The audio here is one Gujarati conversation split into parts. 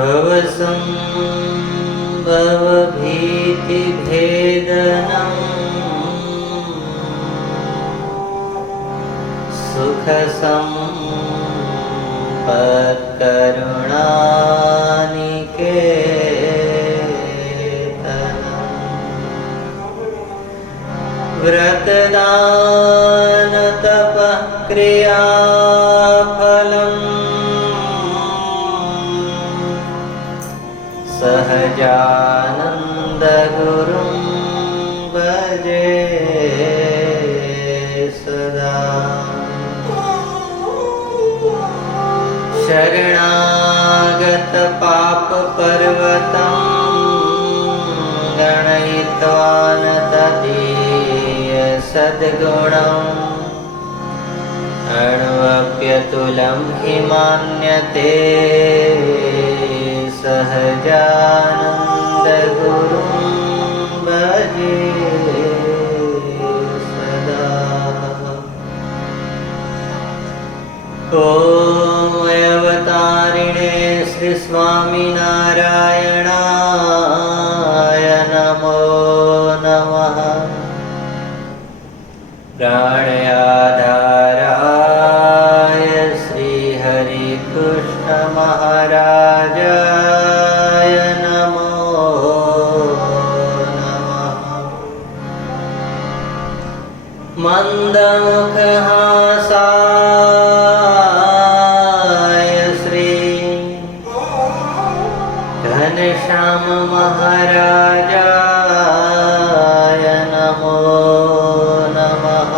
भवसंभवभीतिभेदनं सुखसंपत्करुणानिकेतनम् व्रतदानतपःक्रियाफलम् सहजानन्दगुरुं भजे सदा। शरणागतपापपर्वतं गणयित्वा न तदीयसद्गुणम् अण्वप्यतुलं हि मान्यते सहजानन्दगुरुं भजे सदा। ॐ अवतारिणे श्री स्वामिनारायणाय नमो नमः। प्राणयाधाराय श्री हरिकृष्ण महाराजाय नमो नमः। मंदमुखहासाय श्री घनश्याम महाराजाय नमो नमः।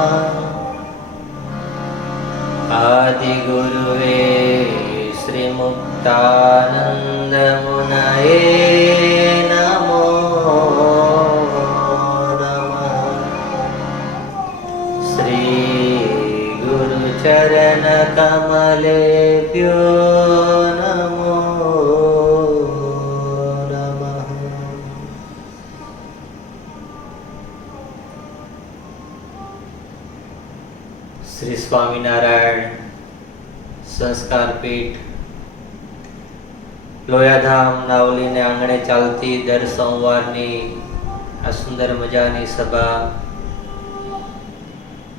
आदिगुरुवे श्रीमुक्तानन्दमुनये नमो नमः। श्रीगुरुचरणकमलेभ्यो नमो नमः। श्री स्वामीनारायण संस्कार पीठ लोयाधाम नावलीने आंगणे चालती दर सोमवारनी आ सुंदर मजानी सभा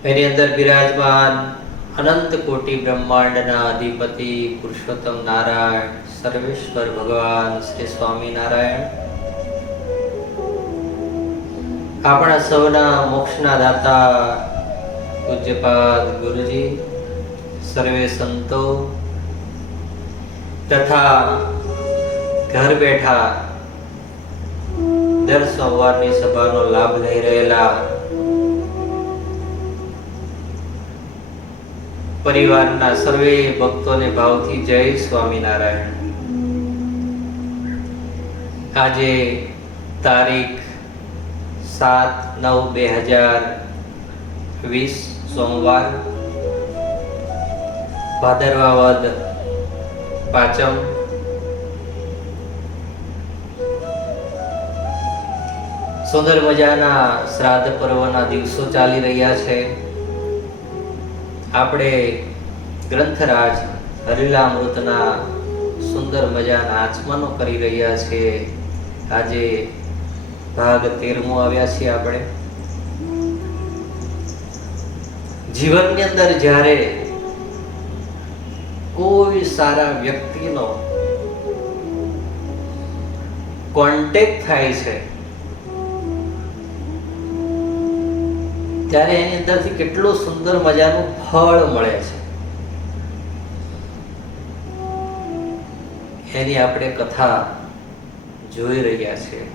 एनी अंदर विराजमान अनंत कोटि ब्रह्मांडना अधिपति पुरुषोत्तम नारायण सर्वेश्वर भगवान श्री स्वामीनारायण आपणा सौना मोक्षना दाता पूज्यपाद गुरुजी सर्वे संतो तथा घर बैठा दर सोमवारनी सभानो लाभ लई रहेला परिवारना सर्वे भक्तोने भावथी जय स्वामीनारायण। आजे तारीख 7/9/2020 सोमवार भादरवा वद पाचम सुंदर मजाना श्राद्ध पर्वना दिवसो चाली रह्या छे। आपणे ग्रंथराज हरिलामृतना सुंदर मजाना आचमनो करी रह्या छे। आजे भाग 13मो આવ્યા છીએ આપણે। जीवननी अंदर જ્યારે કોઈ સારા વ્યક્તિનો કોન્ટેક્ટ થાય છે ત્યારે એની અંદરથી કેટલો સુંદર મજાનું ફળ મળે છે એની આપણે કથા જોઈ રહ્યા છીએ।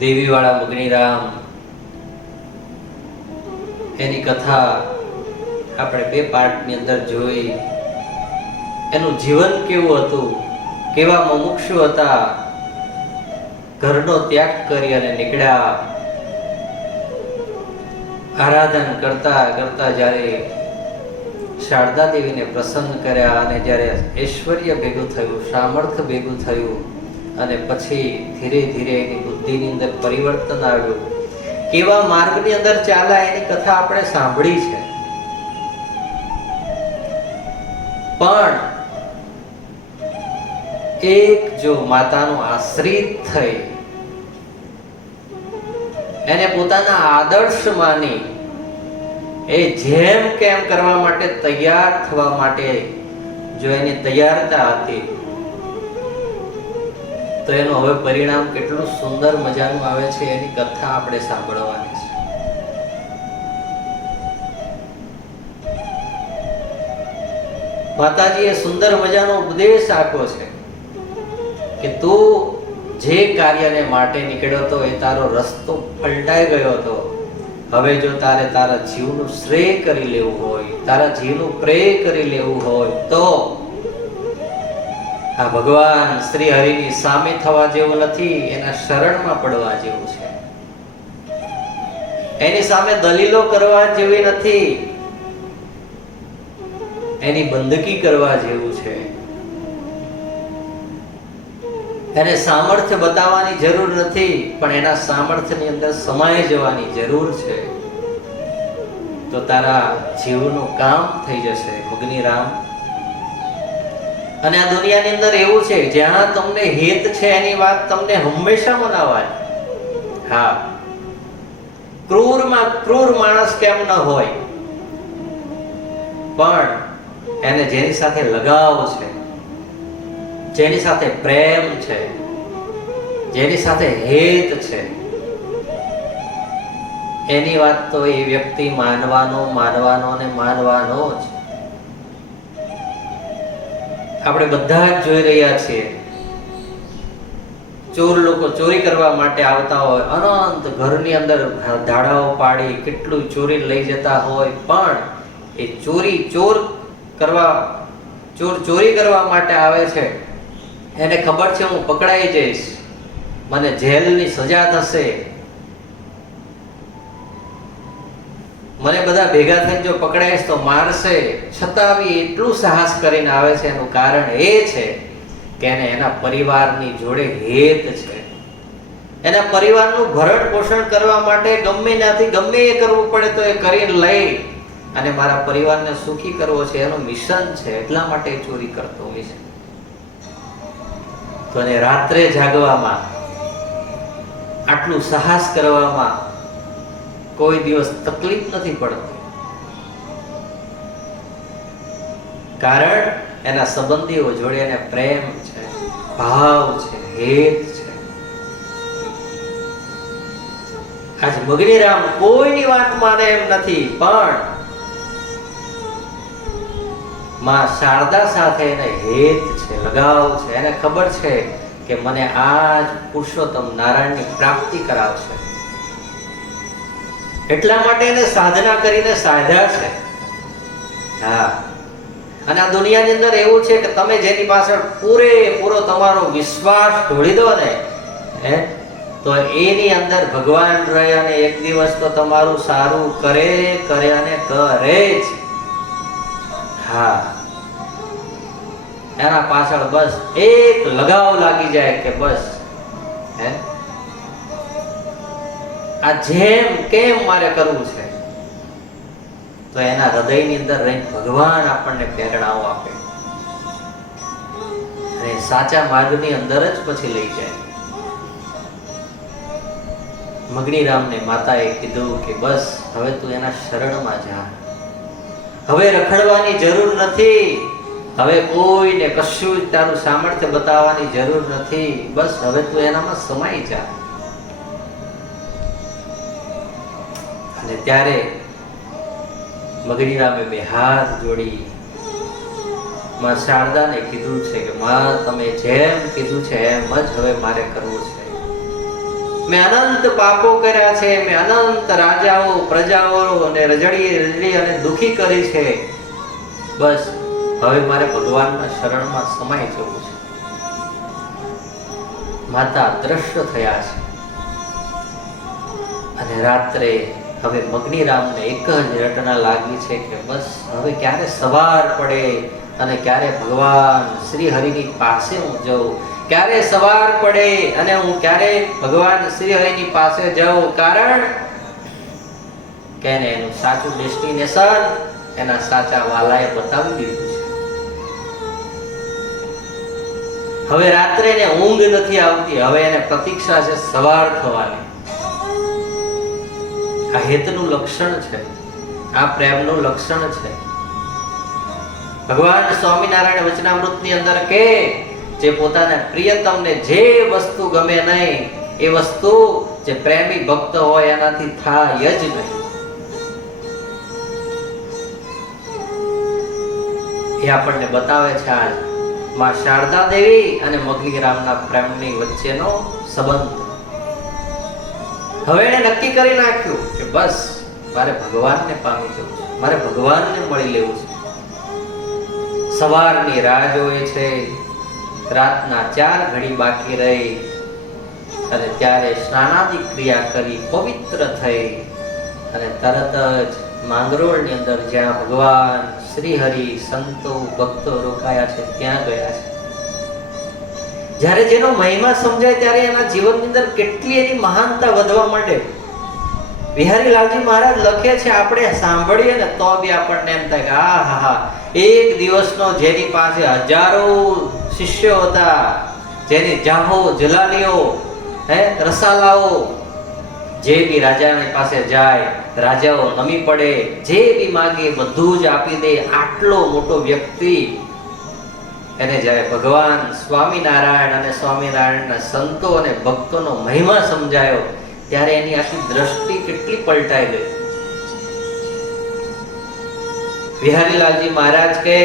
દેવીવાળા મગનીરામ એની કથા આપણે 2 પાર્ટની અંદર જોઈ। એનું જીવન કેવું હતું, કેવા મુમુક્ષુ હતા, ઘરનો ત્યાગ કરી અને નીકળ્યા। આરાધન કરતા કરતા જ્યારે શારદા દેવીને પ્રસન્ન કર્યા અને જ્યારે ઐશ્વર્ય ભેગું થયું, સામર્થ્ય ભેગું થયું અને પછી ધીરે ધીરે એની બુદ્ધિની અંદર પરિવર્તન આવ્યું। કેવા માર્ગની અંદર ચાલ્યા એની કથા આપણે સાંભળી છે। પણ એક જો માતાનો આશ્રિત થઈ એને પોતાના આદર્શ માની એ જેમ કેમ કરવા માટે તૈયાર થવા માટે જો એની તૈયારતા હતી તો એનું હવે પરિણામ કેટલું સુંદર મજાનું આવે છે એની કથા આપણે સાંભળવાની છે. માતાજીએ સુંદર મજાનો ઉપદેશ આપ્યો છે કે તું જે કાર્યને માટે નીકળ્યો હતો એ તારો રસ્તો પલટાઈ ગયો હતો. હવે જો તારે તારા જીવનું શ્રેય કરી લેવું હોય, તારા જીવનું પ્રેય કરી લેવું હોય તો આ ભગવાન શ્રી હરિની સામે થવા જેવું નથી, એના શરણમાં પડવા જેવું છે. એની સામે દલીલો કરવા જેવી નથી, એની બંદગી કરવા જેવું છે. એને સામર્થ્ય બતાવવાની જરૂર નથી, પણ એના સામર્થ્યની અંદર સમાઈ જવાની જરૂર છે. તો તારા જીવનું કામ થઈ જશે મગનીરામ. અને આ દુનિયાની અંદર એવું છે જ્યાં તમને હિત છે એની વાત તમને હંમેશા મનાવવાની. હા, ક્રૂરમાં ક્રૂર માણસ કેમ ન હોય, પણ એને જેની સાથે લગાવ છે, જેની સાથે પ્રેમ છે, જેની સાથે હેત છે, એની વાત તો એ વ્યક્તિ માનવાનો અને માનવાનો જ. આપણે બધા જ જોઈ રહ્યા છીએ, ચોર લોકો ચોરી કરવા માટે આવતા હોય, અનંત ઘરની અંદર ધાડાઓ પાડી કેટલું ચોરી લઈ જતા હોય, પણ એ ચોરી કરવા માટે આવે છે. એને ખબર છે હું પકડાઈ જઈશ, મને જેલની સજા થશે, મને બધા ભેગા થઈને જો પકડાઈશ તો મારશે, છતાં બી એટલું સાહસ કરીને આવે છે. એનું કારણ એ છે કે એને એના પરિવારની જોડે હેત છે. એના પરિવારનું ભરણ પોષણ કરવા માટે ગમે એ કરવું પડે તો એ કરીને લઈ અને મારા પરિવારને સુખી કરવો છે, એનું મિશન છે. એટલા માટે ચોરી કરતો હોય છે. તો એને રાત્રે જાગવામાં, આટલું સાહસ કરવામાં કોઈ દિવસ તકલીફ નથી પડતી, કારણ એના સંબંધીઓ જોડે એને પ્રેમ છે, ભાવ છે, હેત છે. આજ મગનીરામ કોઈની વાત માને એમ નથી, પણ માં શારદા સાથે એને હેત છે, લગાવ છે. એને ખબર છે કે મને આજ પુરુષોત્તમ નારાયણની પ્રાપ્તિ કરાવશે, એટલા માટે એને સાધના કરીને સાધ્યા છે. હા, અને આ દુનિયાની અંદર એવું છે કે તમે જેની પાછળ પૂરેપૂરો તમારો વિશ્વાસ ઢોળી દો ને, તો એની અંદર ભગવાન રહે અને એક દિવસ તો તમારું સારું કરે અને કરે જ. હા, એના પાછળ બસ એક લગાવ લાગી જાય કે બસ આ જેમ કેમ મારે કરવું છે, તો એના હૃદયની અંદર રહીને ભગવાન આપણને પ્રેરણાઓ આપે અને સાચા માર્ગની અંદર જ પછી લઈ જાય. મગનીરામને માતાએ કીધું કે બસ હવે તું એના શરણમાં જા, હવે રખડવાની જરૂર નથી, હવે કોઈને કશું જ તારું સામર્થ્ય બતાવવાની જરૂર નથી, બસ હવે તું એનામાં સમાઈ જા. અને ત્યારે મગનીરામે બે હાથ જોડી માં શારદાને કીધું છે કે માં તમે જેમ કીધું છે એમ જ હવે મારે કરવું છે. મેં અનંત પાપો કર્યા છે, મેં અનંત રાજાઓ પ્રજાઓ અને રજડી અને દુખી કરી છે, બસ હવે મારે ભગવાનના શરણમાં સમાઈ જવું છે. માતા દ્રશ્ય થયા છે અને રાત્રે હવે મગનીરામને એક જ રટના લાગી છે કે બસ હવે ક્યારે સવાર પડે અને ક્યારે ભગવાન શ્રી હરિની પાસે હું જાઉં, ક્યારે સવાર પડે અને હું ક્યારે ભગવાન શ્રી હરિની પાસે જાઉં, કારણ કે એનું સાચું ડેસ્ટિનેશન એના સાચા વાલાએ બતાવી દીધું છે. હવે રાત્રે એને ઊંઘ નથી આવતી, હવે એને પ્રતીક્ષા છે સવાર થવાની. આ હેતનું લક્ષણ છે, આ પ્રેમનું લક્ષણ છે. ભગવાન સ્વામિનારાયણ વચનામૃતની અંદર કે જે પોતાના પ્રિયતમને જે વસ્તુ ગમે નહીં એ વસ્તુ જે પ્રેમી ભક્ત હોય એનાથી થાય જ નહીં. એ આપણને બતાવે છે આજ માં શારદા દેવી અને મગનીરામના પ્રેમની વચ્ચેનો સંબંધ. હવે એને નક્કી કરી નાખ્યું કે બસ મારે ભગવાનને પામી જવું છે, મારે ભગવાનને મળી લેવું છે. સવારની રાહ જોવે છે, રાતના 4 ઘડી બાકી રહી અને ત્યારે સ્નાનાદિ ક્રિયા કરી પવિત્ર થઈ અને તરત જ માંગરોળની અંદર જ્યાં ભગવાન શ્રી હરિ સંતો ભક્તો રોકાયા છે ત્યાં ગયા છે. જ્યારે જેનો મહિમા સમજાય ત્યારે એના જીવનની અંદર કેટલી એની મહાનતા વધવા માંડે. બિહારી લાલજી મહારાજ લખે છે, આપણે સાંભળીએ ને તો બી આપણને એમ થાય કે આ હા હા, એક દિવસનો જેની પાસે હજારો શિષ્યો હતા, જેની જાહો જલાલીઓ રસાલાઓ, જે બી રાજાની પાસે જાય રાજાઓ નમી પડે, જે બી માગે બધું જ આપી દે, આટલો મોટો વ્યક્તિ એને જ્યારે ભગવાન સ્વામિનારાયણ અને સ્વામિનારાયણના સંતો અને ભક્તોનો મહિમા સમજાયો ત્યારે એની આખી દ્રષ્ટિ કેટલી પલટાઈ ગઈ. બિહારીલાલજી મહારાજ કે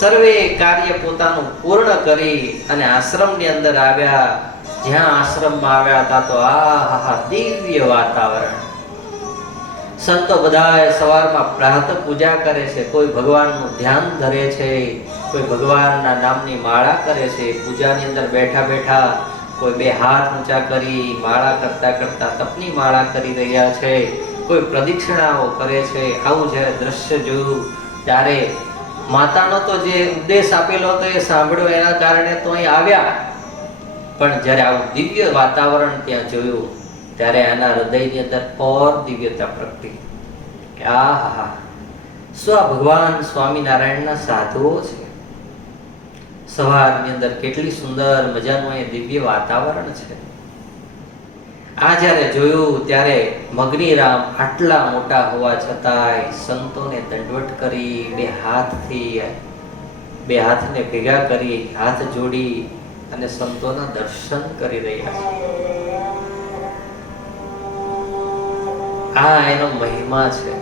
સર્વે કાર્ય પોતાનું પૂર્ણ કરી અને આશ્રમની અંદર આવ્યા. જ્યાં આશ્રમમાં આવ્યા હતા તો આહા દિવ્ય વાતાવરણ. સંતો બધા સવારમાં પ્રાતઃ પૂજા કરે છે, કોઈ ભગવાનનું ધ્યાન ધરે છે, કોઈ ભગવાનના નામની માળા કરે છે. પૂજાની અંદર બેઠા બેઠા કોઈ 2 હાથ ઊંચા કરી માળા કરતા કરતા તપની માળા કરી રહ્યા છે, કોઈ પ્રદક્ષિણાઓ કરે છે. આવું જ્યારે દ્રશ્ય જોયું ત્યારે માતાનો તો જે ઉપદેશ આપેલો હતો એ સાંભળ્યો, એના કારણે તો અહીં આવ્યા. પણ જ્યારે આવું દિવ્ય વાતાવરણ ત્યાં જોયું ત્યારે એના હૃદયની અંદર ઓર દિવ્યતા પ્રગટી કે આહા, શું આ ભગવાન સ્વામિનારાયણના સાધુઓ છે. સવારની અંદર કેટલી સુંદર મજાનું એ દિવ્ય વાતાવરણ છે. આ જ્યારે જોયું ત્યારે મગનીરામ આટલા મોટા હોવા છતાંય સંતોને દંડવટ કરી 2 હાથને ભેગા કરી હાથ જોડી અને સંતોના દર્શન કરી રહ્યા છે. આ એનો મહિમા છે.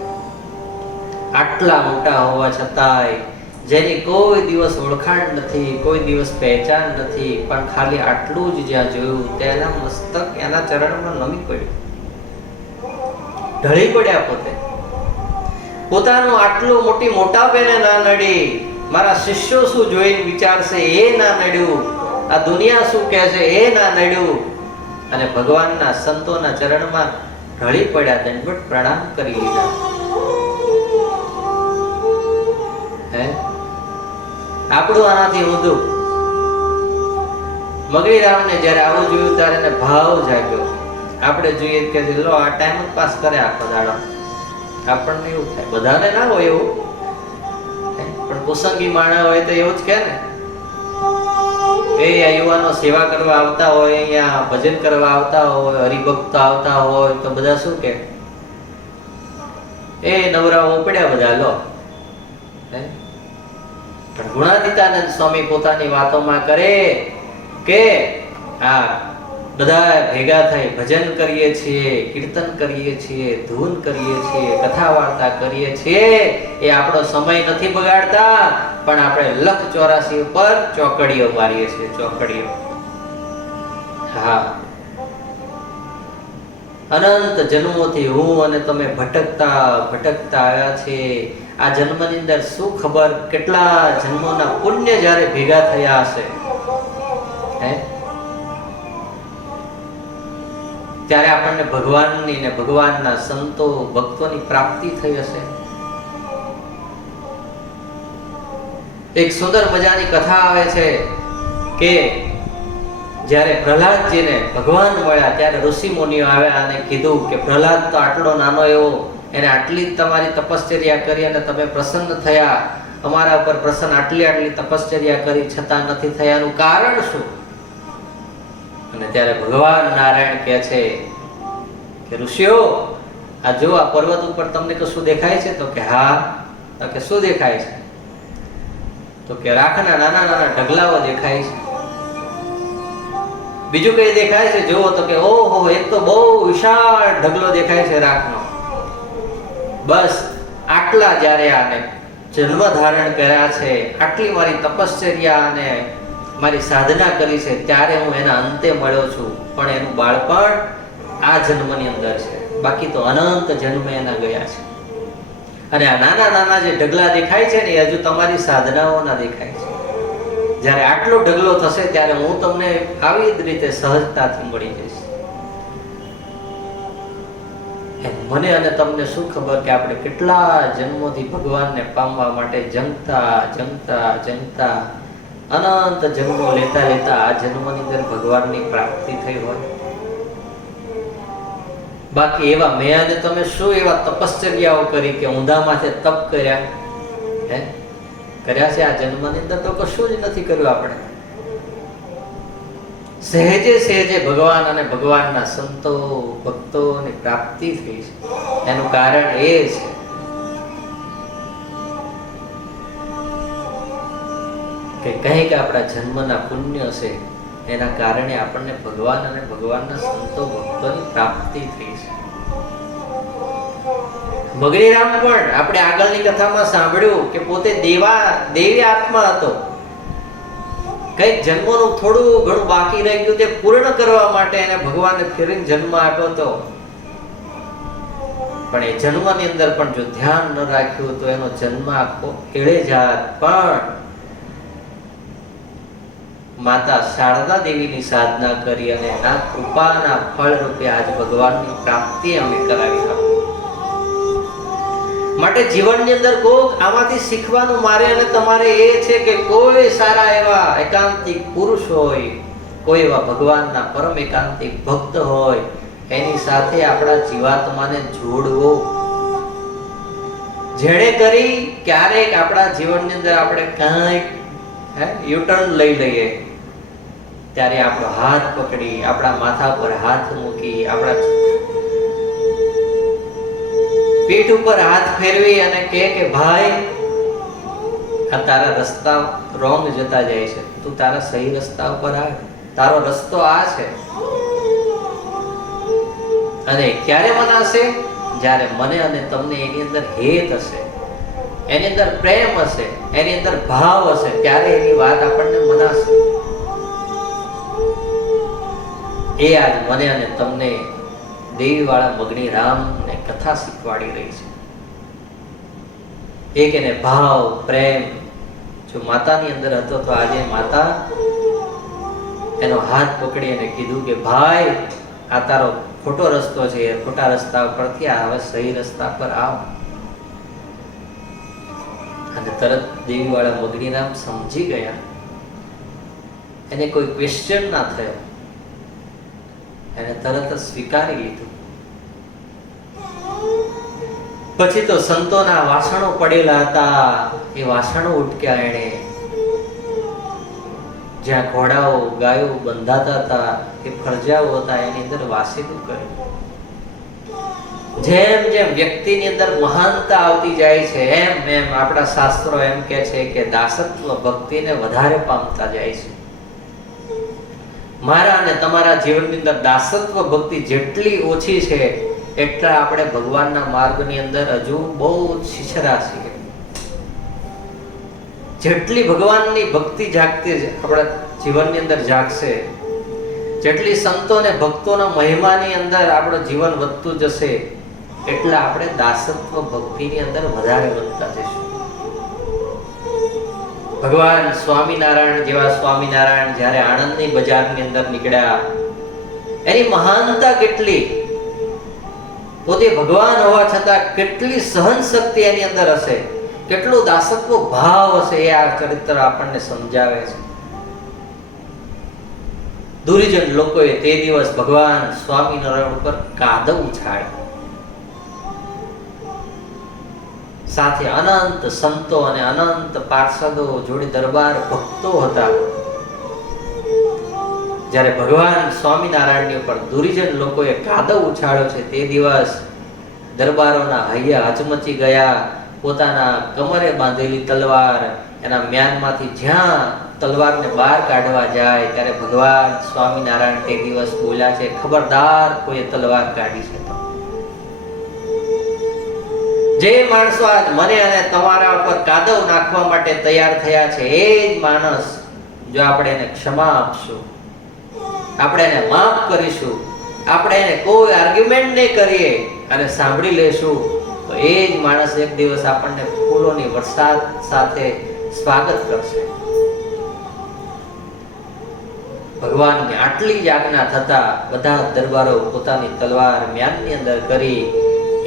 આટલા મોટા હોવા છતાંય જેની કોઈ દિવસ ઓળખાણ નથી, કોઈ દિવસ પહેચાન નથી, પણ ખાલી આટલું જ જ્યાં જોયું તેના મસ્તક એના ચરણમાં નમી પડ્યું, ઢળી પડ્યા. પોતાનું આટલું મોટી મોટાપેને ના નડી, મારા શિષ્યો શું જોઈને વિચારશે એ ના નડ્યું, આ દુનિયા શું કહે છે એ ના નડ્યું, અને ભગવાનના સંતોના ચરણમાં ઢળી પડ્યા, દંડવત પ્રણામ કરી લીધા. આપણું આનાથી ઊંધું. મગનીરામને જ્યારે આવું જોયું ત્યારે એને ભાવ જાગ્યો. આપણે જોઈએ કે લો આ ટાઈમ જ પાસ કરે આખો દાડો, આપણને એવું થાય. બધાને ના હોય એવું, પણ કુસંગી માણસ હોય તો એવું જ કે ને. એ યુવાનો સેવા કરવા આવતા હોય, અહીંયા ભજન કરવા આવતા હોય, હરિભક્તો આવતા હોય તો બધા શું કે એ નવરાઓ પડ્યા બધા લો. પણ ગુણાતીતાનંદ સ્વામી પોતાની વાતોમાં કરે કે આ બધા ભેગા થઈ ભજન કરીએ છીએ, કીર્તન કરીએ છીએ, ધૂન કરીએ છીએ, કથા વાર્તા કરીએ છીએ, એ આપણો સમય નથી બગાડતા, પણ આપણે 184 ઉપર ચોકડીઓ મારીએ છીએ. ચોકડીઓ, હા. અનંત જન્મોથી હું અને તમે ભટકતા આવ્યા છે. આ જન્મની અંદર શું ખબર કેટલા જન્મોના પુણ્ય જ્યારે ભેગા થયા હશે, ત્યારે આપણને ભગવાનની ને ભગવાનના સંતો ભક્તોની પ્રાપ્તિ થઈ હશે. એક સુંદર મજાની કથા આવે છે કે જ્યારે પ્રહલાદજીને ભગવાન મળ્યા ત્યારે ઋષિ મુનિઓ આવ્યા અને કીધું કે પ્રહલાદ તો આટલો નાનો એવો, એને આટલી જ તમારી તપશ્ચર્યા કરી અને તમે પ્રસન્ન થયા, અમારા ઉપર પ્રસન્ન, આટલી આટલી તપશ્ચર્યા કરી છતાં નથી થયાનું કારણ શું? અને ત્યારે ભગવાન નારાયણ કહે છે કે ઋષિઓ, આ જો આ પર્વત ઉપર તમને કશું દેખાય છે? તો કે હા. તો કે શું દેખાય છે? તો કે રાખના નાના નાના ઢગલાઓ દેખાય છે. બીજું કઈ દેખાય છે? જુઓ. તો કે ઓહો, એક તો બહુ વિશાળ ઢગલો દેખાય છે રાખનો. બસ આટલા જ્યારે આને જન્મ ધારણ કર્યા છે, આટલી મારી તપશ્ચર્યા અને મારી સાધના કરી છે, ત્યારે હું એના અંતે મળ્યો છું. પણ એનું બાળપણ આ જન્મની અંદર છે, બાકી તો અનંત જન્મ એના ગયા છે. અને આ નાના નાના જે ઢગલા દેખાય છે ને, એ હજુ તમારી સાધનાઓના દેખાય છે. જ્યારે આટલો ઢગલો થશે ત્યારે હું તમને આવી જ રીતે સહજતાથી મળી જઈશ. મને અને તમને શું ખબર કે આપણે કેટલા જન્મોથી ભગવાનને પામવા માટે જંગતા જંગતા જંગતા અનંત જન્મો લેતા લેતા આ જન્મની અંદર ભગવાનની પ્રાપ્તિ થઈ હોય. બાકી એવા મેં અને તમે શું એવા તપશ્ચર્યાઓ કરી કે ઊંધા માથે તપ કર્યા હે કર્યા છે? આ જન્મની અંદર તો કશું જ નથી કર્યું આપણે. સહેજે સહેજે ભગવાન અને ભગવાનના સંતો ભક્તોની પ્રાપ્તિ થઈ છે. એનું કારણ એ છે કે કંઈક આપણા જન્મના પુણ્ય છે, એના કારણે આપણને ભગવાન અને ભગવાનના સંતો ભક્તોની પ્રાપ્તિ થઈ છે. મગનીરામ પણ આપણે આગળની કથામાં સાંભળ્યું કે પોતે દેવી આત્મા હતો. કઈક જન્મનું થોડું ઘણું બાકી રહી ગયું, તે પૂર્ણ કરવા માટે એને ભગવાને ફેરીને જન્મ આપ્યો હતો. પણ એ જન્મની અંદર પણ જો ધ્યાન ન રાખ્યું તો એનો જન્મ આખો એળે જાત. પણ માતા શારદા દેવીની સાધના કરી અને એના કૃપાના ફળ રૂપે આજ ભગવાનની પ્રાપ્તિ અમે કરાવી આપી. માટે જીવનની અંદર કોક આમાંથી શીખવાનું મારે અને તમારે એ છે કે કોઈ સારા એવા એકાંતિક પુરુષ હોય, કોઈ એવા ભગવાનના પરમ એકાંતિક ભક્ત હોય, એની સાથે આપણા જીવાત્માને જોડવો. જેણે કરી ક્યારેક આપણા જીવનની અંદર આપણે કંઈક યુટર્ન લઈ લઈએ, ત્યારે આપણો હાથ પકડી, આપણા માથા પર હાથ મૂકી, આપણા પીઠ ઉપર હાથ ફેરવી અને કહે કે ભાઈ, આ તારા રસ્તા રોંગ જતા જાય છે, તું તારા સહી રસ્તા ઉપર આવ, તારો રસ્તો આ છે. અને ક્યારે મનાશે? જ્યારે મને અને તમને એની અંદર હેત હશે, એની અંદર પ્રેમ હશે, એની અંદર ભાવ હશે, ત્યારે એની વાત આપણને મનાશે. એ આજ મને અને તમને દેવીવાળા મગનીરામ ને કથા શીખવાડી રહી છે. એક એને ભાવ પ્રેમ જો માતાની અંદર હતો, તો આજે માતા એનો હાથ પકડી અને કીધું કે ભાઈ, આ તારો ખોટો રસ્તો છે, ખોટા રસ્તા પરથી હવે સહી રસ્તા પર આવ. અને તરત દેવીવાળા મગનીરામ સમજી ગયા. એને કોઈ ક્વેશ્ચન ના થયો, એને તરત જ સ્વીકારી લીધું. પછી તો સંતોના વાસણો પડેલા હતા, એ વાસણો ઉટક્યા એણે. જ્યાં ઘોડાઓ ગાયો બંધાતા હતા, એ ફરજાઓ હતા, એની અંદર વાસીદું કર્યું. જેમ જેમ વ્યક્તિની અંદર મહાનતા આવતી જાય છે, એમ એમ આપણા શાસ્ત્રો એમ કે છે કે દાસત્વ ભક્તિને વધારે પામતા જાય છે. મારા અને તમારા જીવનની અંદર દાસત્વ ભક્તિ જેટલી ઓછી છે, એટલા આપણે ભગવાનના માર્ગની અંદર હજુ બહુ છીછરા છીએ. જેટલી ભગવાનની ભક્તિ જાગતી આપણા જીવનની અંદર જાગશે, જેટલી સંતો અને ભક્તોના મહિમાની અંદર આપણું જીવન વધતું જશે, એટલા આપણે દાસત્વ ભક્તિની અંદર વધારે વધતા જઈશું. ભગવાન સ્વામિનારાયણ જેવા સ્વામિનારાયણ જ્યારે આણંદની બજારની અંદર નીકળ્યા, એની મહાનતા કેટલી! પોતે ભગવાન હોવા છતાં કેટલી સહન શક્તિ એની અંદર હશે, કેટલો દાસત્વ ભાવ હશે, એ આ ચરિત્ર આપણને સમજાવે છે. દુર્જન લોકોએ તે દિવસ ભગવાન સ્વામિનારાયણ ઉપર કાદવ ઉછાળ્યો. સાથે અનંત સંતો અને અનંત પાર્ષદો જોડે દરબાર ભક્તો હતા. જ્યારે ભગવાન સ્વામિનારાયણની ઉપર દુર્જન લોકોએ કાદવ ઉછાળ્યો છે તે દિવસ દરબારોના હૈયા હચમચી ગયા. પોતાના કમરે બાંધેલી તલવાર એના મ્યાનમાંથી જ્યાં તલવારને બહાર કાઢવા જાય ત્યારે ભગવાન સ્વામિનારાયણ તે દિવસ બોલ્યા છે, ખબરદાર કોઈએ તલવાર કાઢી છે તો જે માણસો આજ મને અને તમારા ઉપર કાદવ નાખવા માટે તૈયાર થયા છે એ જ માણસ જો આપણે એને ક્ષમા આપશું, આપણે એને માફ કરીશું, આપણે એને કોઈ આર્ગ્યુમેન્ટ નહીં કરીએ અને સાંભળી લેશું તો એ જ માણસ એક દિવસ આપણને ફૂલોની વરસાદ સાથે સ્વાગત કરશે. ભગવાનની આટલી જ આજ્ઞા થતા બધા દરબારો પોતાની તલવાર મ્યાનની અંદર કરી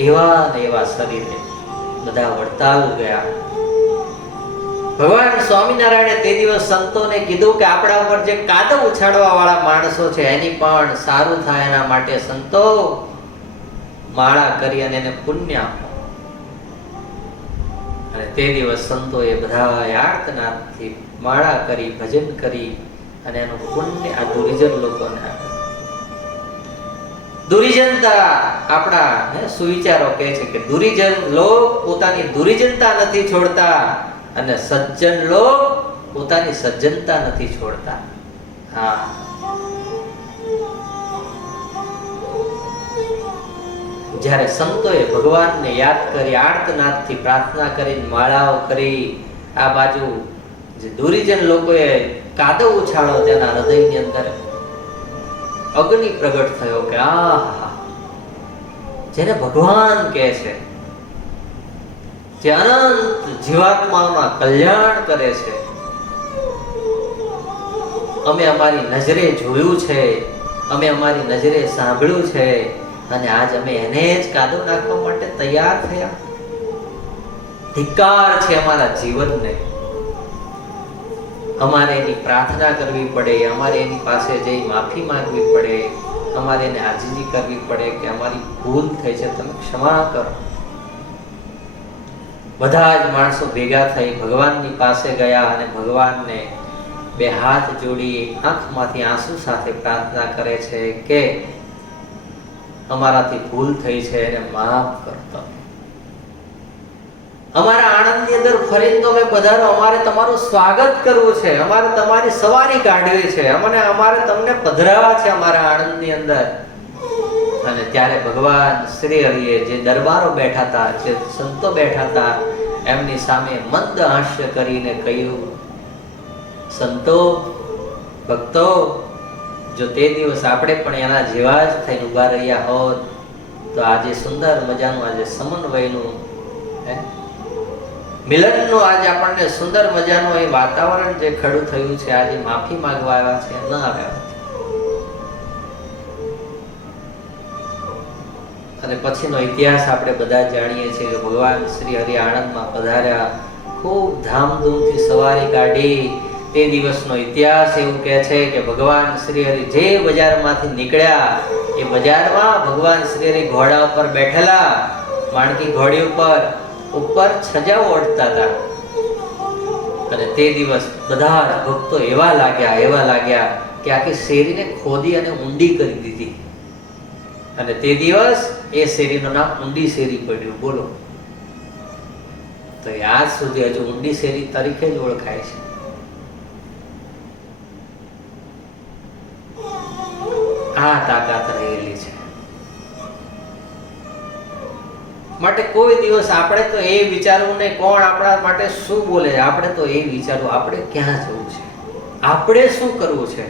એવા ને એવા શરીરે બધા વડતાલ ગયા. ભગવાન સ્વામિનારાયણે તે દિવસ સંતોને કીધું કે આપણા ઉપર જે કાદવ ઉછાળવા વાળા માણસો છે એની પણ સારું થાય એના માટે સંતો માળા કરી અને એને પુણ્ય આપો. અને તે દિવસ સંતોએ બધા આર્તનાદથી માળા કરી, ભજન કરી અને એનું પુણ્ય આ દુર્જન લોકોને આપ્યું. દુર્જનતા આપણા સુવિચારો કહે છે કે દુર્જન લોક પોતાની દુર્જનતા નથી છોડતા અને સજ્જન લોક પોતાની સજ્જનતા નથી છોડતા. હા, જ્યારે સંતોએ ભગવાનને યાદ કરી, આર્તનાદથી પ્રાર્થના કરી, માળાઓ કરી, આ બાજુ જે દુર્જન લોકોએ કાદવ ઉછાળો તેના હૃદયની અંદર અગ્નિ પ્રગટ થયો કે આહા, જેને ભગવાન કહે છે, જે અનંત જીવાત્માઓના કલ્યાણ કરે છે, અમે અમારી નજરે જોયું છે, અમે અમારી નજરે સાંભળ્યું છે અને આજ અમે એને જ કાદવ નાખવા માટે તૈયાર થયા. ધિક્કાર છે અમારા જીવનને. અમારે એની પ્રાર્થના કરવી પડે, અમારે એની પાસે જઈ માફી માંગવી પડે, અમારે એને આજીજી કરવી પડે કે અમારી ભૂલ થઈ છે, તમે ક્ષમા કરો. બધા જ માણસો ભેગા થઈ ભગવાનની પાસે ગયા અને ભગવાનને બે હાથ જોડી આંખમાંથી આંસુ સાથે પ્રાર્થના કરે છે કે અમારાથી ભૂલ થઈ છે એને માફ કરતો. અમારા આનંદની અંદર ફરીને તમે પધારો, અમારે તમારું સ્વાગત કરવું છે, અમારે તમારી સવારી કાઢવી છે, અમારે તમને પધરાવા છે અમારા આનંદની અંદર. અને ત્યારે ભગવાન શ્રી હરિએ જે દરબારો બેઠા હતા, જે સંતો બેઠા હતા, એમની સામે મંદ હાસ્ય કરીને કહ્યું, સંતો, ભક્તો, જો તે દિવસ આપણે પણ એના જેવા જ થઈને ઉભા રહ્યા હોત તો આજે સુંદર મજાનું આજે સમન્વયનું મિલનનું આજે આપણને સુંદર મજાનું એ વાતાવરણ જે ખડું થયું છે, આજે માફી માંગવા આવ્યા છે, ન આવ્યા. અને પછીનો ઇતિહાસ આપણે બધા જાણીએ છીએ કે ભગવાન શ્રી હરિ આણંદમાં પધાર્યા, ખૂબ ધામધૂમથી સવારી કાઢી. તે દિવસનો ઇતિહાસ એવું કહે છે કે ભગવાન શ્રી હરિ જે બજારમાંથી નીકળ્યા એ બજારમાં ભગવાન શ્રી હરિ ઘોડા ઉપર બેઠેલા, માણકી ઘોડી ઉપર છજાઓ ઓઢતા હતા. અને તે દિવસ બધા જ ભક્તો એવા લાગ્યા કે આખી શેરીને ખોદી અને ઊંડી કરી દીધી. અને તે દિવસ એ શેરીનું નામ ઊંડી શેરી પડ્યું. બોલો, તો આજ સુધી હજુ ઊંડી શેરી તરીકે જ ઓળખાય છે. આ તાકાત રહેલી છે. માટે કોઈ દિવસ આપણે તો એ વિચારવું નહીં કોણ આપણા માટે શું બોલે, આપણે તો એ વિચારવું આપણે ક્યાં જવું છે, આપણે શું કરવું છે.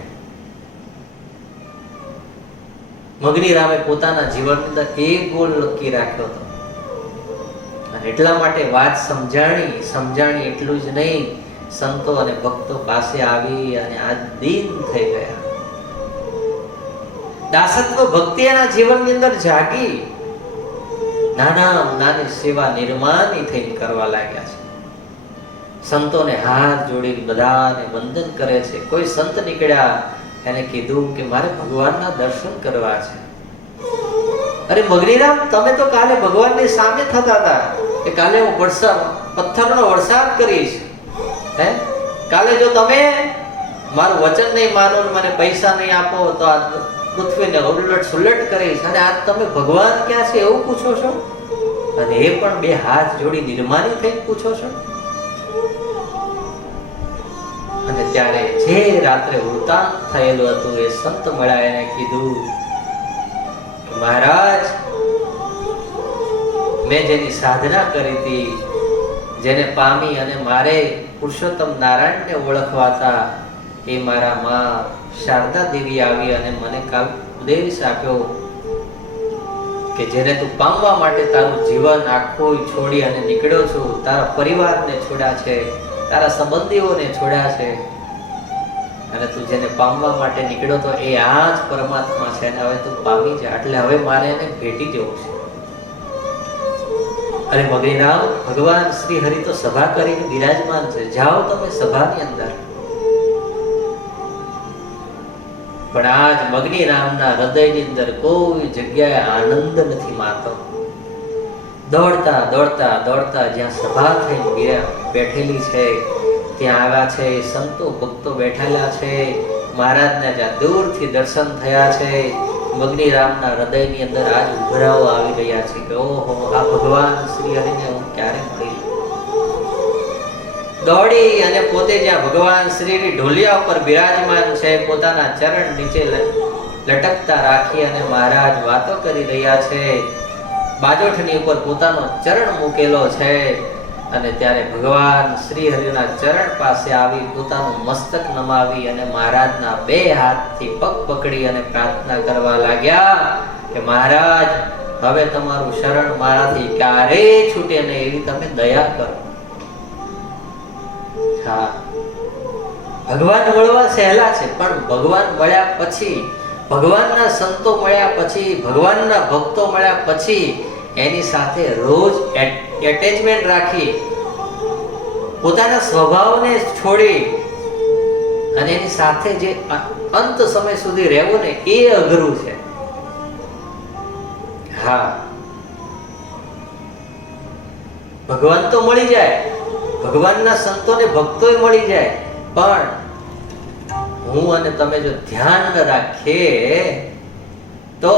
મગની રામે પોતાના જીવનની અંદર એક ગોલ નક્કી રાખ્યો હતો અને એટલા માટે વાત સમજાણી એટલું જ નહીં, સંતો અને ભક્તો પાસે આવી અને આ દીન થઈ ગયા. દાસત્વ ભક્તિ એના જીવનની અંદર જાગી, નાની સેવા નિર્માની થઈને કરવા લાગ્યા છે. સંતોને હાથ જોડી બધાને વંદન કરે છે. કોઈ સંત નીકળ્યા, એને કીધું કે મારે ભગવાનના દર્શન કરવા છે. અરે મગનીરામ, તમે તો કાલે ભગવાનની સામે થતા હતા, કે કાલે હું પથ્થરનો વરસાદ કરીશ. હે, કાલે જો તમે મારું વચન નહીં માનો ને મને પૈસા નહીં આપો તો આ પૃથ્વીને ઉલટ સુલટ કરીશ. અને આજ તમે ભગવાન ક્યાં છે એવું પૂછો છો, અને એ પણ બે હાથ જોડી નિર્માની થઈ પૂછો છો. અને ત્યારે જે રાત્રે વૃતાંત થયેલું હતું એ સંત મળ્યા, એને કીધું મહારાજ, મેં જેની સાધના કરી હતી, જેને પામી અને મારે પુરુષોત્તમ નારાયણને ઓળખવાતા, એ મારા માં શારદા દેવી આવી અને મને કાલ ઉપદેશ આપ્યો કે જેને તું પામવા માટે તારું જીવન આખું છોડી અને નીકળ્યો છું, તારા પરિવારને છોડ્યા છે, તારા સંબંધીઓને છોડ્યા છે, અને તું જેને પામવા માટે નીકળ્યો તો એ આ જ પરમાત્મા છે, અને હવે તું પામી જા, એટલે હવે મારે એને ભેટી જવું છે. અરે મગનીરામ, ભગવાન શ્રી હરિ તો સભા કરીને બિરાજમાન છે, જાઓ તમે સભાની અંદર. પણ આજ મગનીરામના હૃદયની અંદર કોઈ જગ્યાએ આનંદ નથી માતો. દોડતા દોડતા દોડતા જ્યાં સભા થઈ બેઠેલી છે ત્યાં આવ્યા છે, સંતો ભક્તો બેઠેલા છે, મહારાજને જ્યાં દૂરથી દર્શન થયા છે. મગનીરામના હૃદયની અંદર આજ ઉભરાવો આવી રહ્યા છે કે ઓહો, આ ભગવાન શ્રી હરિને હું ક્યારે મળી. દોડી અને પોતે જ્યાં ભગવાન શ્રીની ઢોલિયા ઉપર બિરાજમાન છે, પોતાના ચરણ નીચે લટકતા રાખી અને મહારાજ વાતો કરી રહ્યા છે. બાજોઠની ઉપર પોતાનો ચરણ મૂકેલો છે, અને ત્યારે ભગવાન શ્રી હરિના ચરણ પાસે આવી પોતાનું મસ્તક નમાવી અને મહારાજના બે હાથથી પગ પકડી અને પ્રાર્થના કરવા લાગ્યા કે મહારાજ, હવે તમારું શરણ મારાથી ક્યારેય છૂટે નહીં, એવી તમે દયા કરો. હા, ભગવાન મળવા સહેલા છે, પણ ભગવાન મળ્યા પછી, ભગવાનના સંતો મળ્યા પછી, ભગવાનના ભક્તો મળ્યા પછી એની સાથે રોજ એટેચમેન્ટ રાખી, પોતાના સ્વભાવને છોડી અને એની સાથે જે અંત સમય સુધી રહેવું ને, એ અઘરું છે. હા, ભગવાન તો મળી જાય, ભગવાનના સંતોને ભક્તોય મળી જાય, પણ હું અને તમે જો ધ્યાન ન રાખીએ તો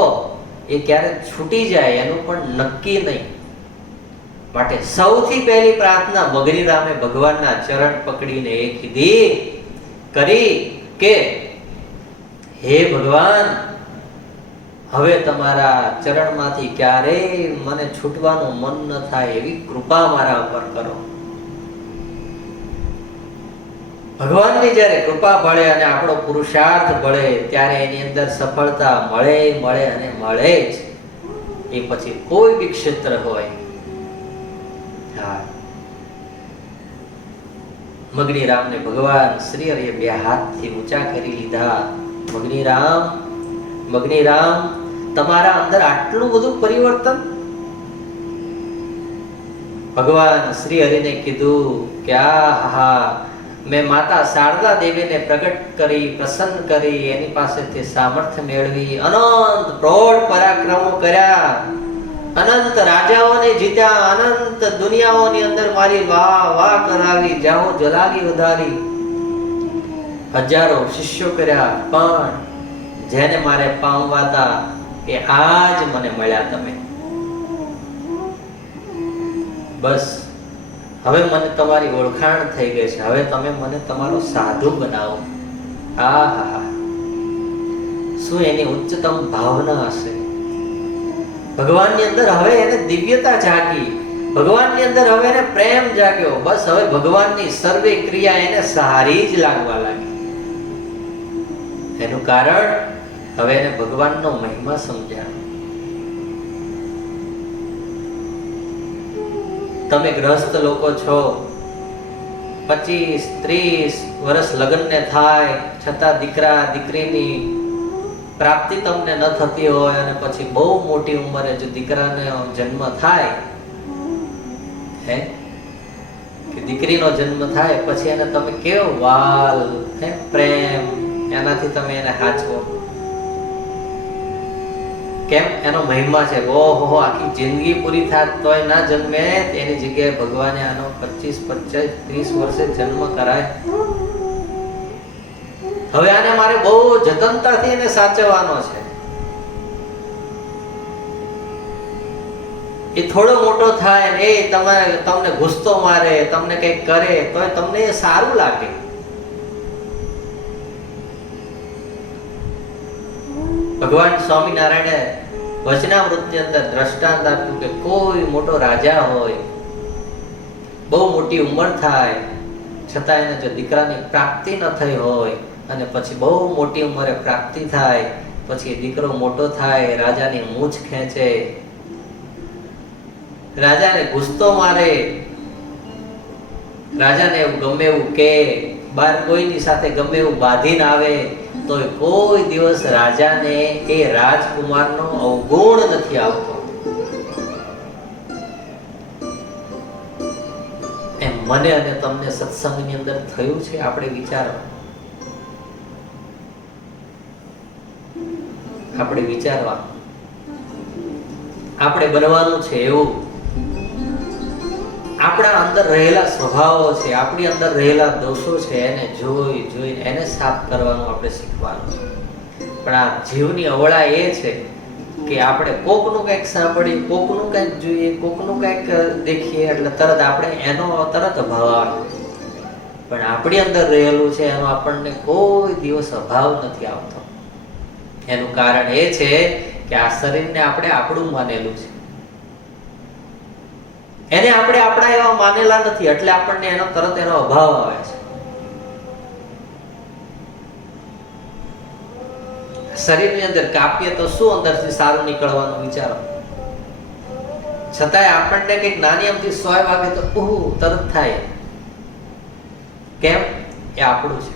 એ ક્યારે છૂટી જાય એનું પણ નક્કી નહીં. માટે સૌથી પહેલી પ્રાર્થના મગનીરામે ભગવાનના ચરણ પકડીને એ કીધી કરી કે હે ભગવાન, હવે તમારા ચરણમાંથી ક્યારેય મને છૂટવાનું મન ન થાય એવી કૃપા મારા ઉપર કરો. ભગવાનની જ્યારે કૃપા ભળે અને આપણો પુરુષાર્થ ભળે ત્યારે એની અંદર સફળતા મળે મળે અને મળે જ. એ પછી કોઈ બી ક્ષેત્ર હોય. હા, મગનીરામને ભગવાન શ્રી હરિએ બે હાથથી ઊંચા કરી લીધા. મગનીરામ, મગનીરામ, તમારા અંદર આટલું બધું પરિવર્તન. ભગવાન શ્રી હરિને કીધું કે આહા, મેં માતા શારદા દેવીને પ્રગટ કરી, પ્રસન્ન કરી, એની પાસેથી સામર્થ્ય મેળવી, અનંત પ્રૌઢ પરાક્રમો કર્યા, અનંત રાજાઓને જીત્યા, અનંત દુનિયાઓની અંદર મારી વાહ વાહ કરાવી, જાહો જલાલી વધારી, હજારો શિષ્યો કર્યા, પણ જેને મારે પામવાતા એ આજ મને મળ્યા તમે. બસ હવે મને તમારી ઓળખાણ થઈ ગઈ છે, હવે તમે મને તમારો સાધુ બનાવો. આહા, શું એની ઉચ્ચતમ ભાવના હશે. ભગવાનની અંદર હવે એને દિવ્યતા જાગી, ભગવાનની અંદર હવે એને પ્રેમ જાગ્યો. બસ હવે ભગવાનની સર્વે ક્રિયા એને સારી જ લાગવા લાગી. એનું કારણ હવે એને ભગવાનનો મહિમા સમજ્યા. તમે ગ્રસ્ત લોકો છો, 25-30 વર્ષ લગ્નને થાય છતાં દીકરા દીકરીની પ્રાપ્તિ તમને ન થતી હોય, અને પછી બહુ મોટી ઉંમરે જો દીકરાને જન્મ થાય, હે કે દીકરીનો જન્મ થાય, પછી એને તમે કેવો વાલ, હે પ્રેમ, એનાથી તમે એને હાચવો. કેમ? એનો મહિમા છે. ઓહો, આખી જિંદગી પૂરી થાત તોય ના જન્મે, એની જગ્યાએ ભગવાને આનો 25, 25, 30 વર્ષે જન્મ કરાય. હવે આને મારે બહુ જતનતાથી એને સાચવવાનો છે. એ થોડો મોટો થાય ને એ તમને ગુસ્સો મારે, તમને કંઈક કરે તોય તમને એ સારું લાગે. ભગવાન સ્વામિનારાયણે વચનામૃતની અંદર દ્રષ્ટાંત આપ્યું કે કોઈ મોટો રાજા હોય, બહુ મોટી ઉંમર થાય, છતાં એને જો દીકરાની પ્રાપ્તિ ન થઈ હોય અને પછી બહુ મોટી ઉંમરે પ્રાપ્તિ થાય, પછી દીકરો મોટો થાય, રાજાની મૂછ ખેંચે, રાજાને ગુસ્સો મારે, રાજાને ગમે એવું કે, બાર કોઈની સાથે ગમે એવું બાંધીને આવે, તો કોઈ દિવસ રાજાને એ રાજકુમારનો અવગુણ નથી આવતો. એમ મને અને તમને સત્સંગની અંદર થયું છે. આપણે વિચારો, આપણે વિચારવા, આપણે બનવાનું છે એવું. આપણા અંદર રહેલા સ્વભાવો છે, આપણી અંદર રહેલા દોષો છે, એને જોઈને એને સાફ કરવાનું આપણે શીખવાનું છે. પણ આ જીવની અવળા એ છે કે આપણે કોકનું કંઈક સાંભળીએ, કોકનું કંઈક જોઈએ, કોકનું કંઈક દેખીએ એટલે તરત આપણે એનો તરત અભાવ આવે. પણ આપણી અંદર રહેલું છે એનો આપણને કોઈ દિવસ અભાવ નથી આવતો. એનું કારણ એ છે કે આ શરીરને આપણે આપણું માનેલું છે, એને આપણે આપણા એવા માનેલા નથી, એટલે આપણને એનો તરત એનો અભાવ આવે છે. શરીરની અંદર કાપીએ તો શું અંદરથી સારું નીકળવાનું વિચારો. છતાંય આપણને કંઈક નાની અમથી સોય વાગે તો તરત થાય. કેમ? એ આપણું છે.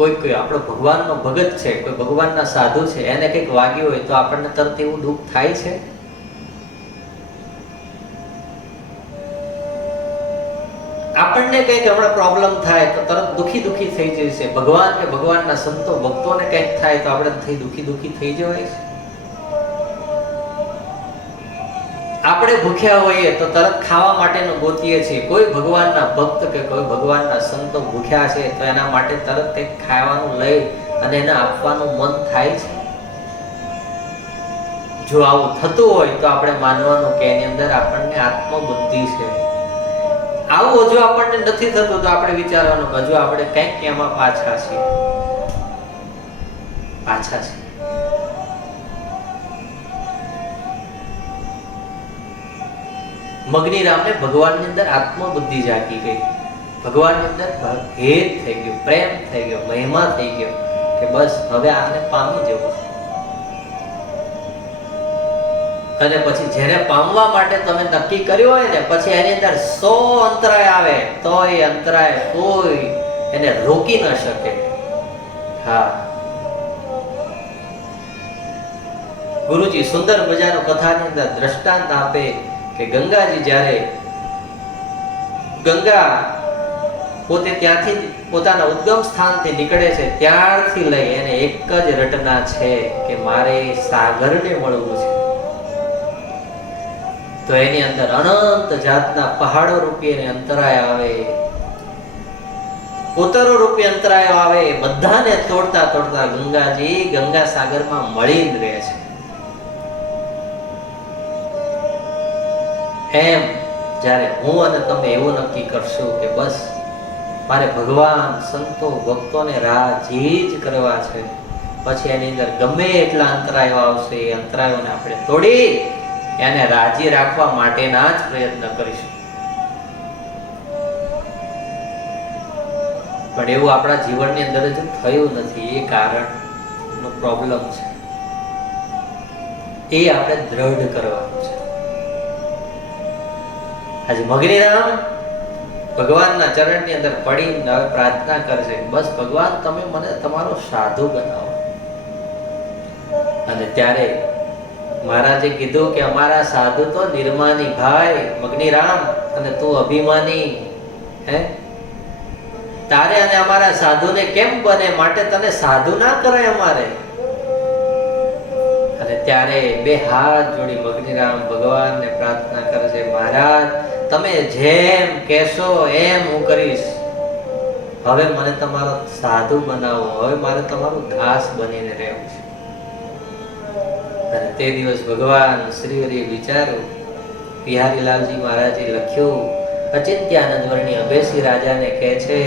કોઈ આપણો ભગવાનનો ભગત છે, કોઈ ભગવાનના સાધુ છે, એને કંઈક વાગ્યું હોય તો આપણને તરત એવું દુઃખ થાય છે. આપણને કંઈક હમણાં પ્રોબ્લેમ થાય તો તરત દુખી થઈ જાય છે. ભગવાન કે ભગવાનના સંતો ભક્તોને કંઈક થાય તો આપણે દુખી થઈ જવાય છે. આપણે ભૂખ્યા હોઈએ તો તરત ખાવા માટેનું ગોતીએ છીએ. કોઈ ભગવાનના ભક્ત કે કોઈ ભગવાનના સંતો ભૂખ્યા છે તો એના માટે તરત કંઈક ખાવાનું લઈ અને એને આપવાનું મન થાય છે. જો આવું થતું હોય તો આપણે માનવાનું કે એની અંદર આપણને આત્મબુદ્ધિ છે. આવું હજુ આપણને નથી થતું તો આપણે વિચારવાનું કે હજુ આપણે કંઈક એમાં પાછા છીએ. મગનીરામને ભગવાનની અંદર આત્મબુદ્ધિ જાગી ગઈ. ભગવાનની અંદર હેત થઈ ગયો, પ્રેમ થઈ ગયો, મહિમા થઈ ગયો કે બસ હવે આને પામી જવું. અને પછી જેને પામવા માટે તમે નક્કી કર્યું હોય ને, પછી એની અંદર 100 અંતરાય આવે તો એ અંતરાય કોઈ એને રોકી ન શકે. હા, ગુરુજી સુંદર મજાનો કથાની અંદર દ્રષ્ટાંત આપે કે ગંગાજી જ્યારે ગંગા પોતે ત્યાંથી પોતાના ઉદ્ગમ સ્થાનથી નીકળે છે ત્યારથી લઈ એને એક જ રટના છે કે મારે સાગરને મળવું છે. તો એની અંદર અનંત જાતના પહાડો રૂપી એને અંતરાય આવે, ઉત્તરો રૂપી અંતરાયો આવે, બધાને તોડતા તોડતા ગંગાજી ગંગા સાગરમાં મળી રહે છે. એમ જ્યારે હું અને તમે એવું નક્કી કરશું કે બસ મારે ભગવાન સંતો ભક્તોને રાજી જ કરવા છે, પછી એની અંદર ગમે એટલા અંતરાયો આવશે એ અંતરાયોને આપણે તોડી એને રાજી રાખવા માટેના જ પ્રયત્ન કરીશું. પણ એવું આપણા જીવનની અંદર જ થયું નથી. એ કારણનો પ્રોબ્લેમ છે. એ આપણે દ્રઢ કરવાનું છે. આજે મગનીરામ ભગવાનના ચરણની અંદર પડીને હવે પ્રાર્થના કરશે, બસ ભગવાન તમે મને તમારો સાધુ બનાવો. અને ત્યારે મહારાજે કીધું કે અમારા સાધુ તો નિર્માની ભાઈ મગનીરામ, અને તું અભિમાની હે, તારે અને અમારા સાધુને કેમ બને, માટે તને સાધુ ના કરાય અમારે. અને ત્યારે બે હાથ જોડી મગનીરામ ભગવાનને પ્રાર્થના કરે છે, મહારાજ તમે જેમ કહેશો એમ હું કરીશ. હવે મને તમારો સાધુ બનાવો, હવે મારે તમારું દાસ બનીને રહેવું છે. અને તે દિવસ ભગવાન શ્રી હરિએ વિચાર્યું. બિહારીલાલજી મહારાજે લખ્યું, અચિંત્યાનંદ વર્ણિય અભેસી રાજાને કહે છે,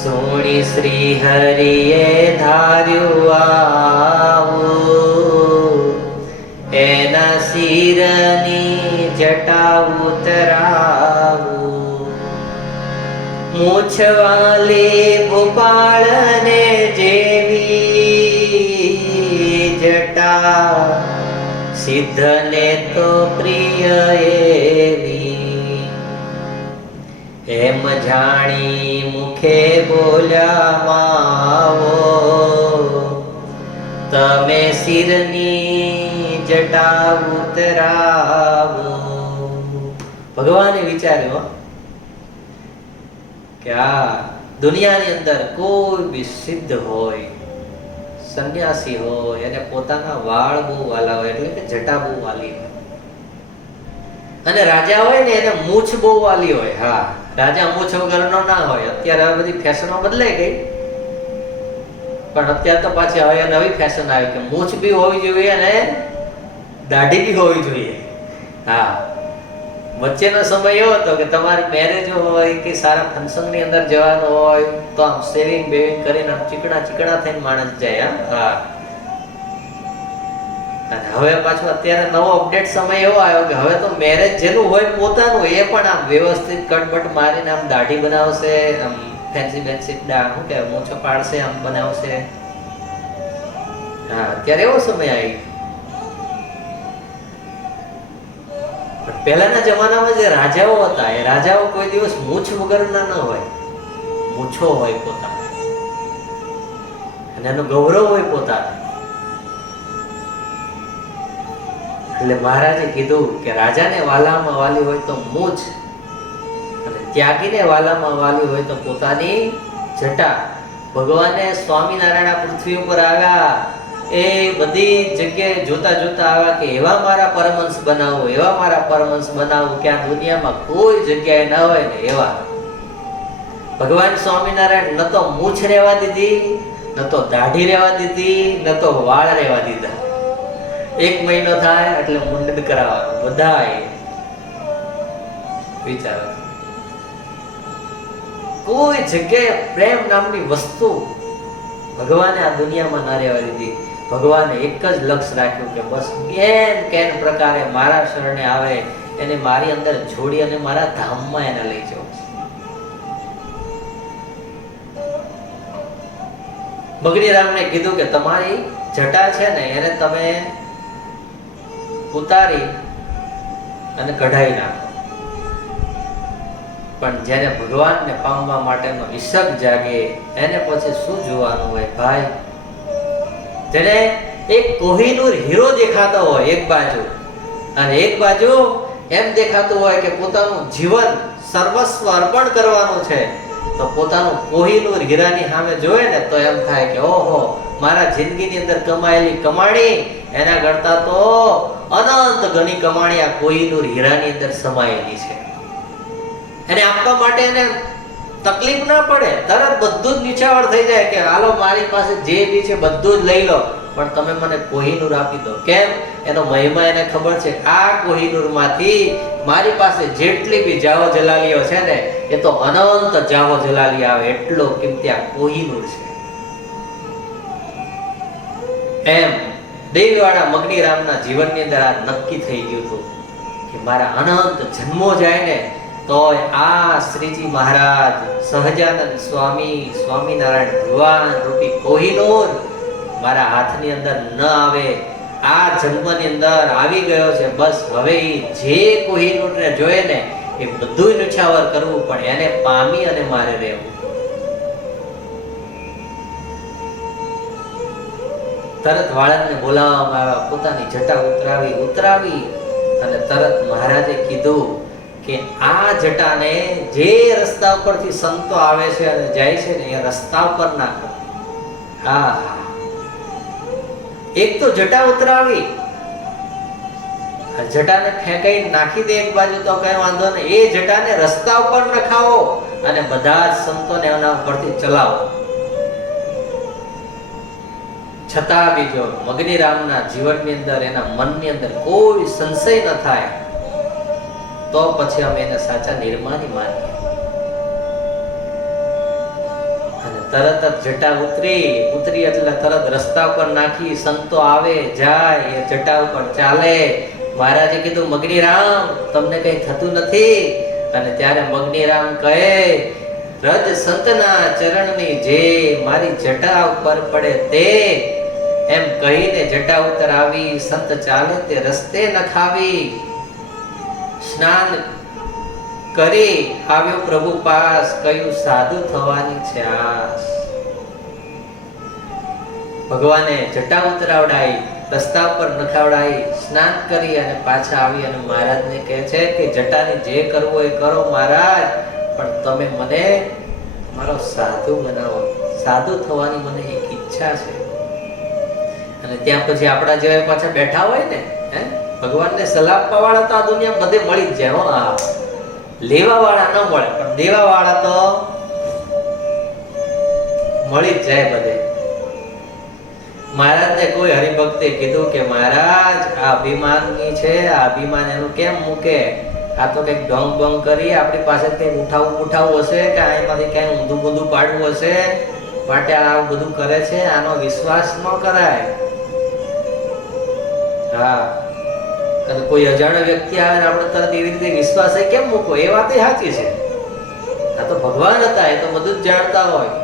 સોણી શ્રી હરિએ ધાર્યું આવું, એના શિરની જટા ઉતરાવું, મૂછવાલી ભૂપાળને જેવી જટા, સિદ્ધને તો પ્રિય એવી. એમ જાણી મુખે બોલ્યા માવો, તમે શિરની જટા ઉતરાવો. ભગવાને વિચાર્યો કે આ દુનિયાની અંદર કોઈ બી સિદ્ધ હોય, સંન્યાસી હોય, એને પોતાના વાળ બહુ વાલા હોય, એટલે કે જટા બહુ વાલી હોય. અને રાજા હોય ને એને મૂછ બહુ વાલી હોય. હા, રાજા મૂછ વગરનો ના હોય. અત્યારે હવે બધી ફેશનો બદલાઈ ગઈ, પણ અત્યારે તો પાછી હવે નવી ફેશન આવી કે મૂછ બી હોવી જોઈએ અને દાઢી બી હોવી જોઈએ. હા, વચ્ચેનો સમય એવો હતો કે તમારે મેરેજ હોય કે સારા ફંક્શનની અંદર જવાનું હોય તો આમ સેવિંગ બેવિંગ કરીને આમ ચીકણા ચીકણા થઈને માણસ જાય. હા, અને હવે પાછો અત્યારે નવો અપડેટ સમય એવો આવ્યો કે હવે તો મેરેજ જેનું હોય પોતાનું એ પણ આમ વ્યવસ્થિત કટબટ મારીને આમ દાઢી બનાવશે, આમ ફેન્સી ફેન્સી શું કે મૂછો પાડશે, આમ બનાવશે. હા, અત્યારે એવો સમય આવી. પહેલાના જમાનામાં જે રાજાઓ હતા એ રાજાઓ કોઈ દિવસ મૂછ વગરના ન હોય, મૂછો હોય પોતાને, અને એનું ગૌરવ હોય પોતાને. એટલે મહારાજે કીધું કે રાજાને વાલામાં વાલી હોય તો મૂછ, અને ત્યાગીને વાલામાં વાલી હોય તો પોતાની જટા. ભગવાને સ્વામિનારાયણ પૃથ્વી ઉપર આવ્યા એ બધી જગ્યાએ જોતા જોતા આવ્યા કે એવા મારા પરમહંસ બનાવો, એવા મારા પરમહંસ બનાવો કે આ દુનિયામાં કોઈ જગ્યાએ ના હોય ને એવા. ભગવાન સ્વામિનારાયણ ન તો મૂછ રહેવા દીધી, ન તો દાઢી રહેવા દીધી, ન તો વાળ રહેવા દીધા. 1 મહિનો થાય એટલે મુંડન કરાવવાનું. બધાએ વિચારો, કોઈ જગ્યાએ પ્રેમ નામની વસ્તુ ભગવાને આ દુનિયામાં ના રહેવા દીધી. ભગવાને એક જ લક્ષ્ય રાખ્યું કે બસ કેન પ્રકારે મારા શરણે આવે એને મારી અંદર જોડી અને મારા ધામમાં એને લઈ જાઉં. મગનીરામને કીધું કે તમારી જટા છે ને એને તમે ઉતારી અને કઢાઈ નાખો, પણ જેને ભગવાનને પામવા માટેનો ઈશક જાગે એને પછી શું જોવાનું હોય ભાઈ? જેને એક કોહિનૂર હીરો દેખાતો હોય એક બાજુ, અને એક બાજુ એમ દેખાતું હોય કે પોતાનું જીવન સર્વસ્વ અર્પણ કરવાનું છે, તો પોતાનું કોહિનૂર હીરાની સામે જોવે ને તો એમ થાય કે ઓહો, મારા જિંદગીની અંદર કમાયેલી કમાણી એના કરતા તો અનંત ઘણી કમાણી આ કોહિનૂર હીરાની અંદર સમાયેલી છે. એને આપવા માટે એને તકલીફ ના પડે, તરત બધું જ નિછાવર થઈ જાય કે હાલો મારી પાસે જે બી છે બધું જ લઈ લો, પણ તમે મને કોહિનૂર આપી દો. કેમ? એનો મહિમા એને ખબર છે, આ કોહિનૂર માંથી મારી પાસે જેટલી બી જાવો જલાલીઓ છે ને એ તો અનંત જાવો જલાલી આવે, એટલો કિંમતી આ કોહિનૂર છે. એમ દેવીવાળા મગનીરામના જીવનની અંદર આ નક્કી થઈ ગયું હતું કે મારા અનંત જન્મો જાય ને તો આ શ્રીજી મહારાજ, સહજાનંદ સ્વામી, સ્વામિનારાયણ ભગવાન રૂપી કોહિનૂર મારા હાથની અંદર ન આવે. આ જન્મની અંદર આવી ગયો છે, બસ હવે જે કોહિનૂરને જોઈએ ને એ બધું નિછાવર કરવું, પણ એને પામી અને મારે રહેવું. તરત વાળંદને બોલાવવામાં આવ્યા, પોતાની જટા ઉતરાવી અને તરત મહારાજે કીધું કે આ જટાને જે રસ્તા ઉપરથી સંતો આવે છે અને જાય છે ને એ રસ્તા ઉપર નાખો. હા, એક તો જટા ઉતરાવી, જટાને ફેંકાઈ નાખી દે એક બાજુ તો કઈ વાંધો નહીં, એ જટાને રસ્તા ઉપર નખાવો અને બધા જ સંતોને એના ઉપરથી ચલાવો. છતાં બીજો મગનીરામના જીવનની અંદર, એના મનની અંદર કોઈ સંશય ન થાય, તો પછી અમે એને સાચા નિર્માની માનીએ. અને તરત જ જટા ઉતરી એટલે તરત રસ્તા ઉપર નાખી, સંતો આવે જાય, એ જટા ઉપર ચાલે. મહારાજે કીધું, મગનીરામ તમને કઈ થતું નથી? અને ત્યારે મગનીરામ કહે, રજ સંતના ચરણની જે મારી જટા ઉપર પડે તે, એમ કહીને જટા ઉતર આવી, સંત ચાલે તે રસ્તે નખાવી. સ્નાન કરી આવ્યો પ્રભુ પાસ, કયું સાધુ થવાની છે આસ. ભગવાને જટા ઉતરાવડાઈ, રસ્તા પર નખાવડાઈ, સ્નાન કરી અને પાછા આવી અને મહારાજને કહે છે કે જટાની જે કરવું એ કરો મહારાજ, પણ તમે મને મારો સાધુ બનાવો. સાધુ થવાની મને એક ઈચ્છા છે. અને ત્યાં પછી આપણા જેવા પાછા બેઠા હોય ને, ભગવાનને સલાહ આપવા વાળા તો આ દુનિયા બધે મળી જ જાય. હા, લેવા વાળા ન મળે, પણ દેવા વાળા તો મળી જ જાય બધે. મહારાજને કોઈ હરિભક્તે કીધું કે મહારાજ આ અભિમાનની છે, આ અભિમાન એનું કેમ મૂકે? આ તો કઈક ઢોંગ બોંગ કરી આપણી પાસે કઈક ઉઠાવવું હશે, કે આમાંથી ક્યાંય ઊંધું બૂંધું પાડવું હશે, માટે આ બધું કરે છે. આનો વિશ્વાસ ન કરાય. હા, અને કોઈ અજાણ્યો વ્યક્તિ આવે ને આપણે તરત એવી રીતે વિશ્વાસ કેમ મૂકો? એ વાત સાચી છે. આ તો ભગવાન હતા, એ તો બધું જ જાણતા હોય.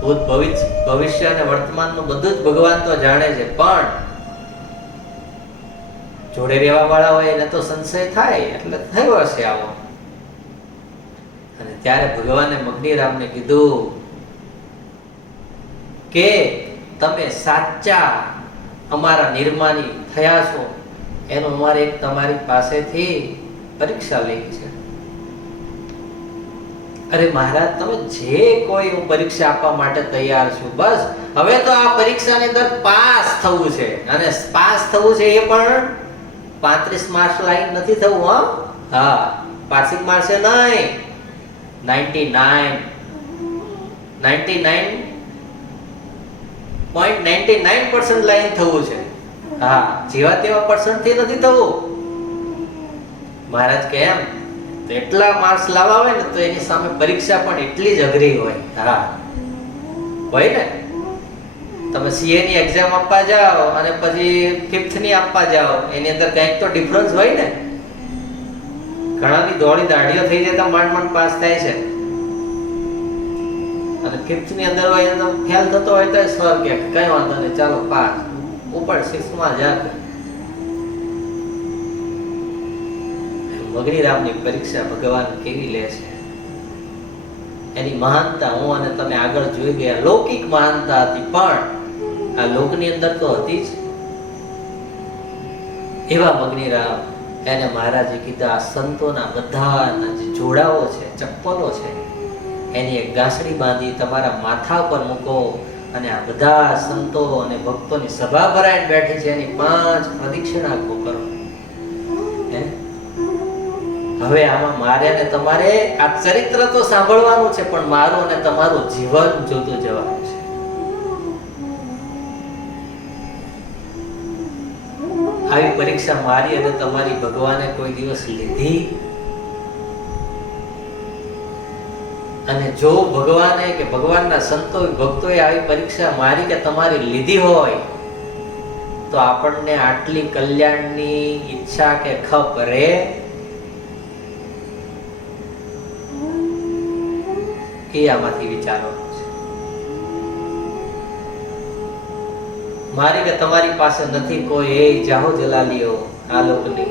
ભૂત ભવિષ્ય અને વર્તમાનનું બધું જ ભગવાન તો જાણે છે, પણ જોડે રહેવા વાળા હોય એને તો સંશય થાય, એટલે થયો હશે આવો. અને ત્યારે ભગવાને મગનીરામને કીધું કે તમે સાચા અમારા નિર્માની થયા છો, એનું અમારે એક તમારી પાસેથી પરીક્ષા લેવી છે. અરે મહારાજ, તમે જે કોઈ, હું પરીક્ષા આપવા માટે તૈયાર છું. બસ હવે તો આ પરીક્ષાની અંદર પાસ થવું છે. અને પાસ થવું છે એ પણ 35 માર્ક્સ લાઈન નથી થવું. હા, પાસિંગ માર્ક્સ નહીં, 99.99% લાઈન થવું છે. હા, જેવા તેવા પર્સન્ટ થી નથી થવું. મહારાજ કેમ? તો એટલા માર્ક્સ લાવવા હોય ને તો એની સામે પરીક્ષા પણ એટલી જ અઘરી હોય. હા, હોય ને. તમે સીએ ની એક્ઝામ આપવા જાઓ અને પછી 5th ની આપવા જાઓ, એની અંદર કંઈક તો ડિફરન્સ હોય ને. ઘણાની દોડી દાઢીઓ થઈ જાય તો માંડ પાસ થાય છે, અને 5th ની અંદર હોય તો ફેલ થતો હોય તો સર કે કઈ વાંધો નહીં, ચાલો પાસ, ઉપર 6th માં જા. મગનીરામની પરીક્ષા ભગવાન કેવી લે છે, એની મહાનતા હું અને તમે આગળ જોઈ ગયા. લૌકિક મહાનતા હતી, પણ આ લોકની અંદર તો હતી જ. એવા મગનીરામ, એને મહારાજે કીધા આ સંતોના બધાના જે જોડાઓ છે, ચપ્પલો છે, એની એક ગાંસડી બાંધી તમારા માથા ઉપર મૂકો, અને આ બધા સંતો અને ભક્તોની સભા ભરાઈને બેઠી છે, એની 5 પ્રદક્ષિણા કરો. હવે આમાં મારે ને તમારે આ ચરિત્ર તો સાંભળવાનું છે, પણ મારું અને તમારું જીવન જોતું જવાનું છે. આવી પરીક્ષા મારી અને તમારી ભગવાને કોઈ દિવસ લીધી? અને જો ભગવાને કે ભગવાનના સંતો ભક્તોએ આવી પરીક્ષા મારી કે તમારી લીધી હોય, તો આપણને આટલી કલ્યાણની ઈચ્છા કે ખપ રહે? એ આમાંથી વિચારવાનું છે. મારી કે તમારી પાસે નથી કોઈ, એ જાહો જલાલીઓ આ લોકની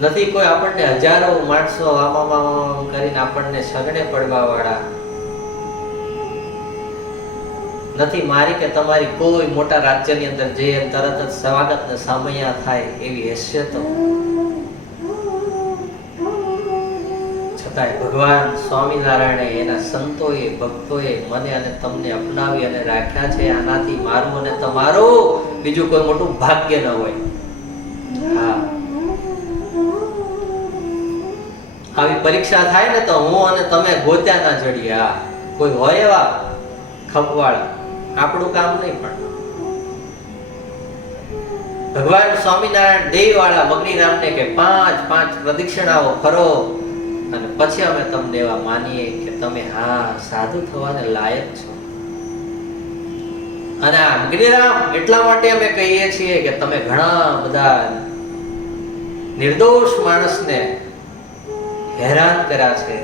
નથી કોઈ, આપણને હજારો માણસો આમાં કરીને આપણને શરણે પડવા વાળા નથી. મારી કે તમારી કોઈ મોટા રાજ્યની અંદર જઈ તરત જ સ્વાગત ને સામૈયા થાય એવી હેસિયતો છતાંય ભગવાન સ્વામિનારાયણે એના સંતોએ ભક્તોએ મને અને તમને અપનાવી અને રાખ્યા છે. આનાથી મારું અને તમારું બીજું કોઈ મોટું ભાગ્ય ન હોય. હા, આવી પરીક્ષા થાય ને તો હું અને તમે ગોત્યા ના જડીએ. હા, કોઈ હોય એવા ખપવાળા, આપણું કામ નહીં. પણ ભગવાન સ્વામિનારાયણ દેવ વાળા મગનીરામને કે 5 પ્રદક્ષિણાઓ ફરો અને પછી અમે તમને એવા માનીએ કે તમે હા સાધુ થવાને લાયક છો. અને આ મગનીરામ એટલા માટે અમે કહીએ છીએ કે તમે ઘણા બધા નિર્દોષ માણસને હેરાન કર્યા છે,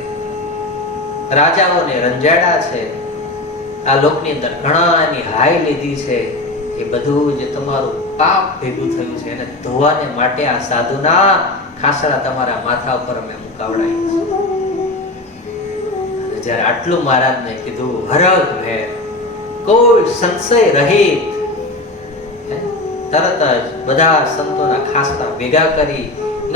રાજાઓને રંજાડ્યા છે, આ લોકની અંદર ઘણાની હાય લીધી છે. એ બધું જે તમારું પાપ ભેગું થયું છે એને ધોવાને માટે આ સાધુના ખાસરા તમારા માથા ઉપર અમે મુકાવડાવી છે. અને જ્યારે આટલું મહારાજને કીધું હરખ ભેર, કોઈ સંશય રહિત, તરત જ બધા સંતોના ખાસરા ભેગા કરી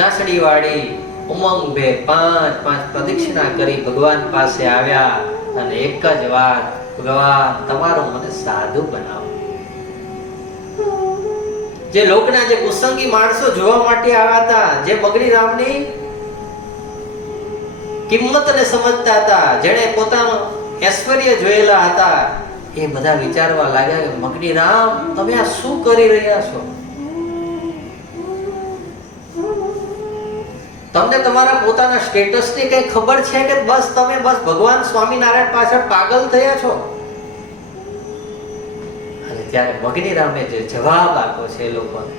નાસડી વાળી ઉમંગ ભે 5 પ્રદક્ષિણા કરી ભગવાન પાસે આવ્યા અને એક જ વાત, ભગવાન તમારો મને સાધુ બનાવો. જે લોકના જે કુસંગી માણસો જોવા માટે આવ્યા હતા, જે મગનીરામની કિંમતને સમજતા હતા, જેણે પોતાનું ઐશ્વર્ય જોયેલા હતા, એ બધા વિચારવા લાગ્યા કે મગનીરામ તમે આ શું કરી રહ્યા છો? તમને તમારા પોતાના સ્ટેટસની કઈ ખબર છે કે બસ તમે ભગવાન સ્વામિનારાયણ પાછળ પાગલ થયા છો? અને ત્યારે મગનીરામે જે જવાબ આપ્યો છે એ લોકોને,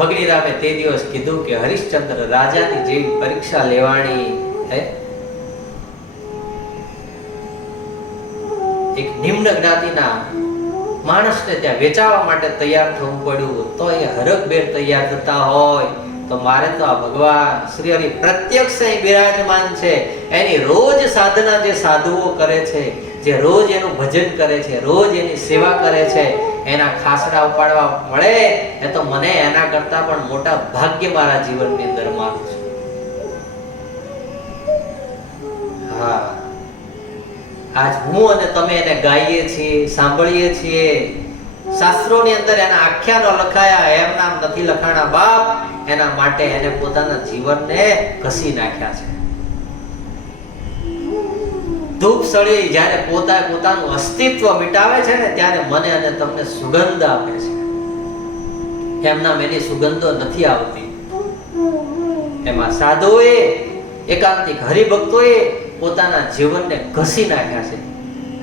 મગનીરામે તે દિવસ કીધું કે હરિશ્ચંદ્ર રાજાની જેવી પરીક્ષા લેવાની હે, એક નિમ્ન જ્ઞાતિના માણસને ત્યાં વેચાવા માટે તૈયાર થવું પડ્યું, તો એ હરખભેર તૈયાર થતા હોય તો મારે તો આ ભગવાન શ્રી હરિ પ્રત્યક્ષ અહીં બિરાજમાન છે, એની રોજ સાધના જે સાધુઓ કરે છે, જે રોજ એનું ભજન કરે છે, રોજ એની સેવા કરે છે, એના ખાસડા ઉપાડવા મળે એ તો મને એના કરતા પણ મોટા ભાગ્ય મારા જીવનની અંદર માનું છું. હા, આજ હું અને તમે એને ગાઈએ છીએ, સાંભળીએ છીએ, શાસ્ત્રોની અંદર એના આખ્યાનો લખાયા, એમ નામ નથી લખાણા બાપ, એના માટે એને પોતાના જીવનને ઘસી નાખ્યા છે. ધૂપ સળી જ્યારે પોતાનું અસ્તિત્વ મિટાવે છે ને ત્યારે મને અને તમને સુગંધ આપે છે. એમ નામ એની સુગંધો નથી આવતી. એમાં સાધુઓએ, એકાંતિક હરિભક્તોએ પોતાના જીવનને ઘસી નાખ્યા છે.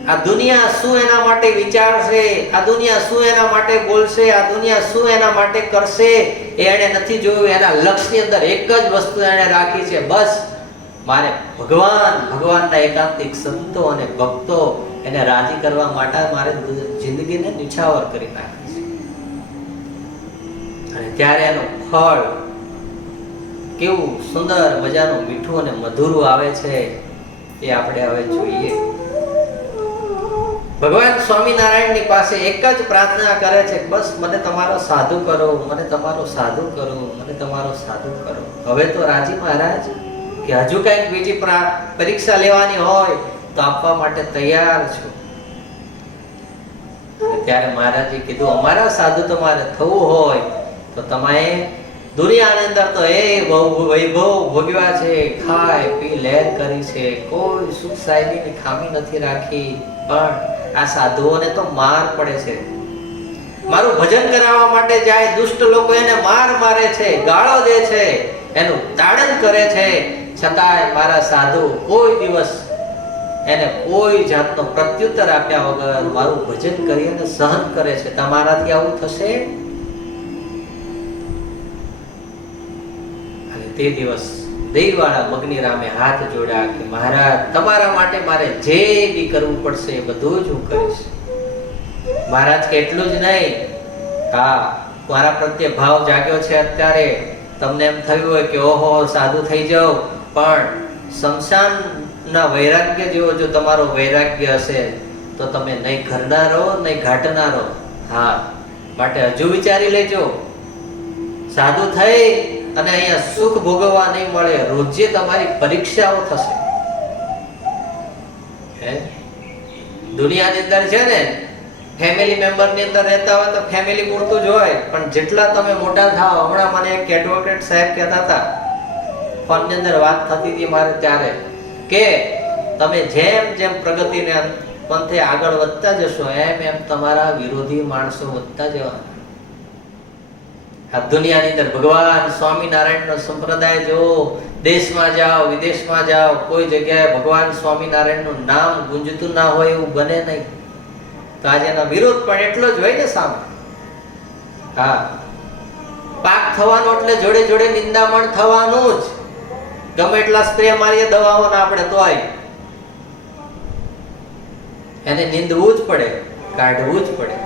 આ દુનિયા શું એના માટે વિચારશે, આ દુનિયા શું એના માટે બોલશે, આ દુનિયા શું એના માટે કરશે, એ એને નથી જોયું. એના લક્ષ્યની અંદર એક જ વસ્તુ એને રાખી છે, બસ મારે ભગવાનના એકાંતિક સંતો અને ભક્તો એને રાજી કરવા માટે મારે જિંદગીને નિછાવર કરી નાખી છે. અને ત્યારે એનું ફળ કેવું સુંદર મજાનું મીઠું અને મધુરું આવે છે એ આપણે હવે જોઈએ. ભગવાન સ્વામિનારાયણની પાસે એક જ પ્રાર્થના કરે છે, બસ મને તમારો સાધુ કરો, મને તમારો સાધુ કરો, મને તમારો સાધુ કરો. હવે તો રાજી મહારાજ કે હજુ કઈક બીજી પરીક્ષા લેવાની હોય તો આપવા માટે તૈયાર છું. ત્યારે મહારાજે કીધું અમારા સાધુ તમારે થવું હોય તો તમે દુનિયાની અંદર તો એ વૈભવ ભોગવ્યા છે, ખાય પી લહેર કરી છે, કોઈ સુખ સાહેબીની ખામી નથી રાખી, પણ આ સાધુઓને તો માર પડે છે. મારું ભજન કરાવવા માટે જાય દુષ્ટ લોકો એને મારે છે, ગાળો દે છે, એનું તાડન કરે છે, છતાંય મારા સાધુ કોઈ દિવસ એને કોઈ જાતનો પ્રત્યુત્તર આપ્યા વગર મારું ભજન કરી અને સહન કરે છે. તમારાથી આવું થશે? અને તે દિવસ દેવવાળા મગનીરામે હાથ જોડ્યા કે મહારાજ તમારા માટે મારે જે બી કરવું પડશે એ બધું જ હું કરીશ. મહારાજ કે એટલું જ નહીં, હા મારા પ્રત્યે ભાવ જાગ્યો છે અત્યારે, તમને એમ થયું હોય કે ઓહો સાધુ થઈ જાઓ, પણ શમશાનના વૈરાગ્ય જેવો જો તમારો વૈરાગ્ય હશે તો તમે નહીં ઘરના રહો નહીં ઘાટના રહો. હા, માટે હજુ વિચારી લેજો. સાધુ થઈ અને અહીંયા સુખ ભોગવવા નહીં મળે. રોજે તમારી પરીક્ષાઓ થશે. હે દુનિયાની અંદર છે ને, ફેમિલી મેમ્બર ની અંદર રહેતા હોય તો ફેમિલી પૂરતું જ હોય, પણ જેટલા તમે મોટા થાવ, હમણાં મને એક એડવોકેટ સાહેબ કહેતા હતા, ફોન ની અંદર વાત થતી હતી મારે ત્યારે, કે તમે જેમ જેમ પ્રગતિને પંથે આગળ વધતા જશો એમ એમ તમારા વિરોધી માણસો વધતા જવાના. આ દુનિયાની અંદર ભગવાન સ્વામિનારાયણનો સંપ્રદાય જો દેશમાં જાઓ, વિદેશમાં જાઓ, કોઈ જગ્યાએ ભગવાન સ્વામિનારાયણનું નામ ગુંજતું ના હોય એવું બને નહીં. તો આજે એનો વિરોધ પણ એટલો જ હોય ને સામે. હા, પાક થવાનો એટલે જોડે જોડે નિંદામણ થવાનું જ. ગમે એટલા સ્પ્રે મારીએ દવાઓ ના આપણે તોય એને નિંદવું જ પડે, કાઢવું જ પડે.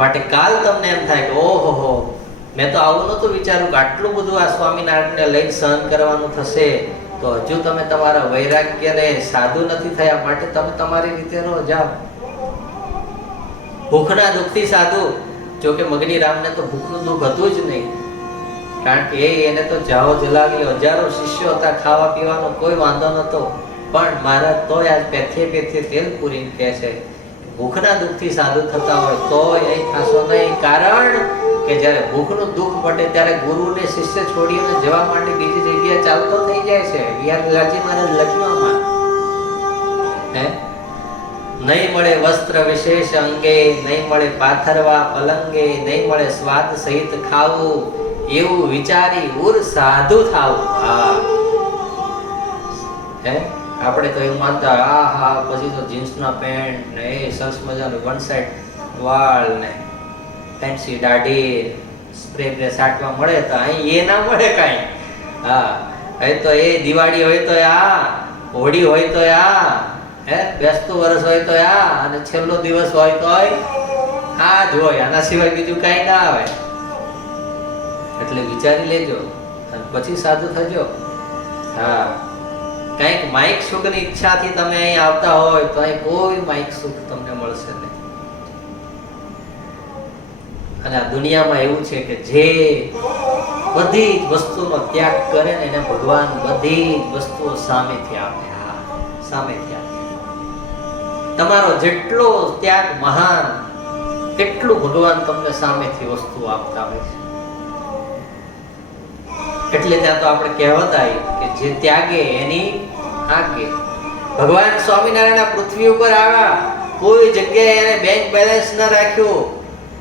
માટે કાલ તમને એમ થાય કે ઓહો, મેં તો આવું નહોતું વિચાર્યું કે આટલું બધું આ સ્વામિનારાયણને લઈને સહન કરવાનું થશે. તો હજુ તમે તમારા વૈરાગ્યને સાધુ નથી થયા, માટે તમે તમારી રીતે રહો, જાઓ. ભૂખના દુઃખથી સાધુ. જો કે મગની રામને તો ભૂખનું દુઃખ હતું જ નહીં, કારણ કે એને તો જાઓ જલાવી હજારો શિષ્યો હતા, ખાવા પીવાનો કોઈ વાંધો નતો. પણ મારા તોય આજ પેથે પેથે તેલ પૂરીને કહે છે, ભૂખના દુઃખથી સાધુ થતા હોય તો અહીં ખાશો નહીં. કારણ કે જ્યારે ભૂખનું દુઃખ પડે ત્યારે ગુરુને શિષ્ય છોડીને જવા માટે બીજી જગ્યાએ ચાલતો થઈ જાય છે. લાલજી મહારાજ લખ્યું આમાં, હે નહીં મળે વસ્ત્ર વિશેષ અંગે, નહીં મળે પાથરવા પલંગે, નહીં મળે સ્વાદ સહિત ખાવું, એવું વિચારી ઉર સાધુ થાવું. હા, હે આપણે તો એવું માનતા, હા હા પછી તો જીન્સના પેન્ટ ને એ સરસ મજાનું વન સાઈડ વાળ ને ફેન્સી દાઢી સ્પ્રે બ્રે સાટવા મળે, તો અહીં એ ના મળે કાંઈ. હા, હવે તો એ દિવાળી હોય તો આ, હોળી હોય તો આ, હે બેસતું વર્ષ હોય તો આ, અને છેલ્લો દિવસ હોય તો આ જ હોય. આના સિવાય બીજું કાંઈ ના આવે. એટલે વિચારી લેજો અને પછી સાધુ થજો. હા, કંઈક માઇક સુખની ઈચ્છાથી તમે અહીં આવતા હોય તો અહીં કોઈ માઇક સુખ તમને મળશે નહીં. અને આ દુનિયામાં એવું છે કે જે બધી જ વસ્તુનો ત્યાગ કરે ને એને ભગવાન બધી જ વસ્તુઓ સામેથી આપે. હા, સામેથી આપે. તમારો જેટલો ત્યાગ મહાન, એટલું ભગવાન તમને સામેથી વસ્તુ આપતા હોય છે. એટલે ત્યાં તો આપણે કહેવત આવી કે જે ત્યાગે એની આગે. ભગવાન સ્વામિનારાયણ આ પૃથ્વી ઉપર આવ્યા, કોઈ જગ્યાએ એને બેંક બેલેન્સ ન રાખ્યું,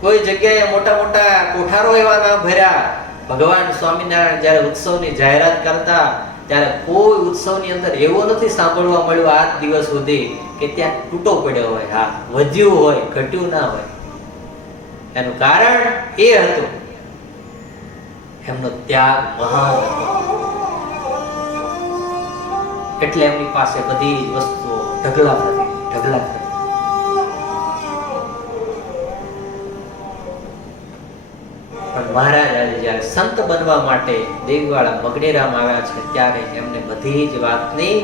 કોઈ જગ્યાએ મોટા મોટા કોઠારો એવા ન ભર્યા. ભગવાન સ્વામિનારાયણ જ્યારે ઉત્સવની જાહેરાત કરતા ત્યારે કોઈ ઉત્સવની અંદર એવો નથી સાંભળવા મળ્યો આજ દિવસ સુધી કે ત્યાં તૂટો પડ્યો હોય. હા, વધ્યું હોય, ઘટ્યું ના હોય. એનું કારણ એ હતું એમનો ત્યાગ મહાન હતો. એટલે એમની પાસે બધી વસ્તુઓ ઢગલા થતી. પણ મહારાજ આજે જ્યારે સંત બનવા માટે દેવીવાળા મગનેરામ આવ્યા છે ત્યારે એમને બધી જ વાતની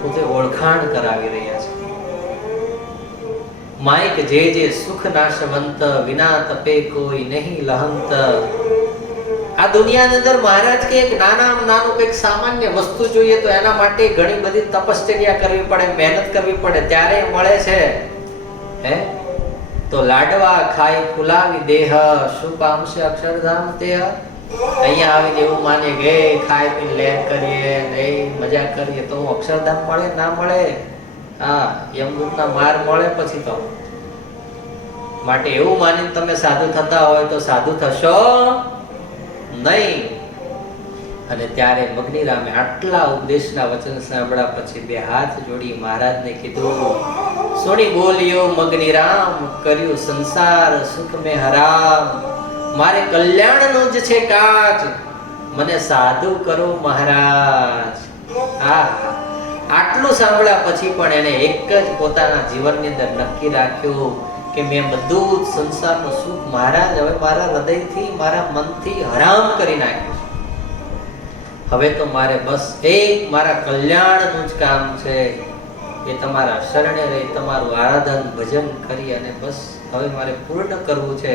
પોતે ઓળખાણ કરાવી રહ્યા છે. માઇક જે જે સુખ નાશવંત, વિના તપે કોઈ નહીં લહંત. આ દુનિયાની અંદર મહારાજ કે એક નાનું કંઈક સામાન્ય વસ્તુ જોઈએ તો એના માટે ઘણી બધી તપશ્ચર્યા કરવી પડે, મહેનત કરવી પડે, ત્યારે મળે છે. હે તો લાડવા ખાઈ ફુલાવી દેહ, શું પામશે અક્ષરધામ તે. અહીંયા આવીને એવું માને કે ખાઈ પીને લેર કરીએ ને મજા કરીએ તો અક્ષરધામ મળે ના મળે. હા, યમદૂતના માર મળે પછી તો. માટે એવું માનીને તમે સાધુ થતા હોય તો સાધુ થશો નહીં. અને ત્યારે મગનીરામે આટલા ઉપદેશના વચન સાંભળ્યા પછી બે હાથ જોડી મહારાજને કીધું, સોની બોલ્યો મગનીરામ, કર્યું સંસાર સુખ મે હરામ. મારે કલ્યાણનું જ છે કાજ, મને સાધુ કરો મહારાજ. હા, આટલું સાંભળ્યા પછી પણ એને એક જ પોતાના જીવનની અંદર નક્કી રાખ્યું કે મેં બધું જ સંસારનું સુખ મહારાજ હવે મારા હૃદયથી, મારા મનથી હરામ કરી નાખ્યું છે. હવે તો મારે બસ એક મારા કલ્યાણનું જ કામ છે. એ તમારા શરણે રહી તમારું આરાધન ભજન કરી અને બસ હવે મારે પૂર્ણ કરવું છે,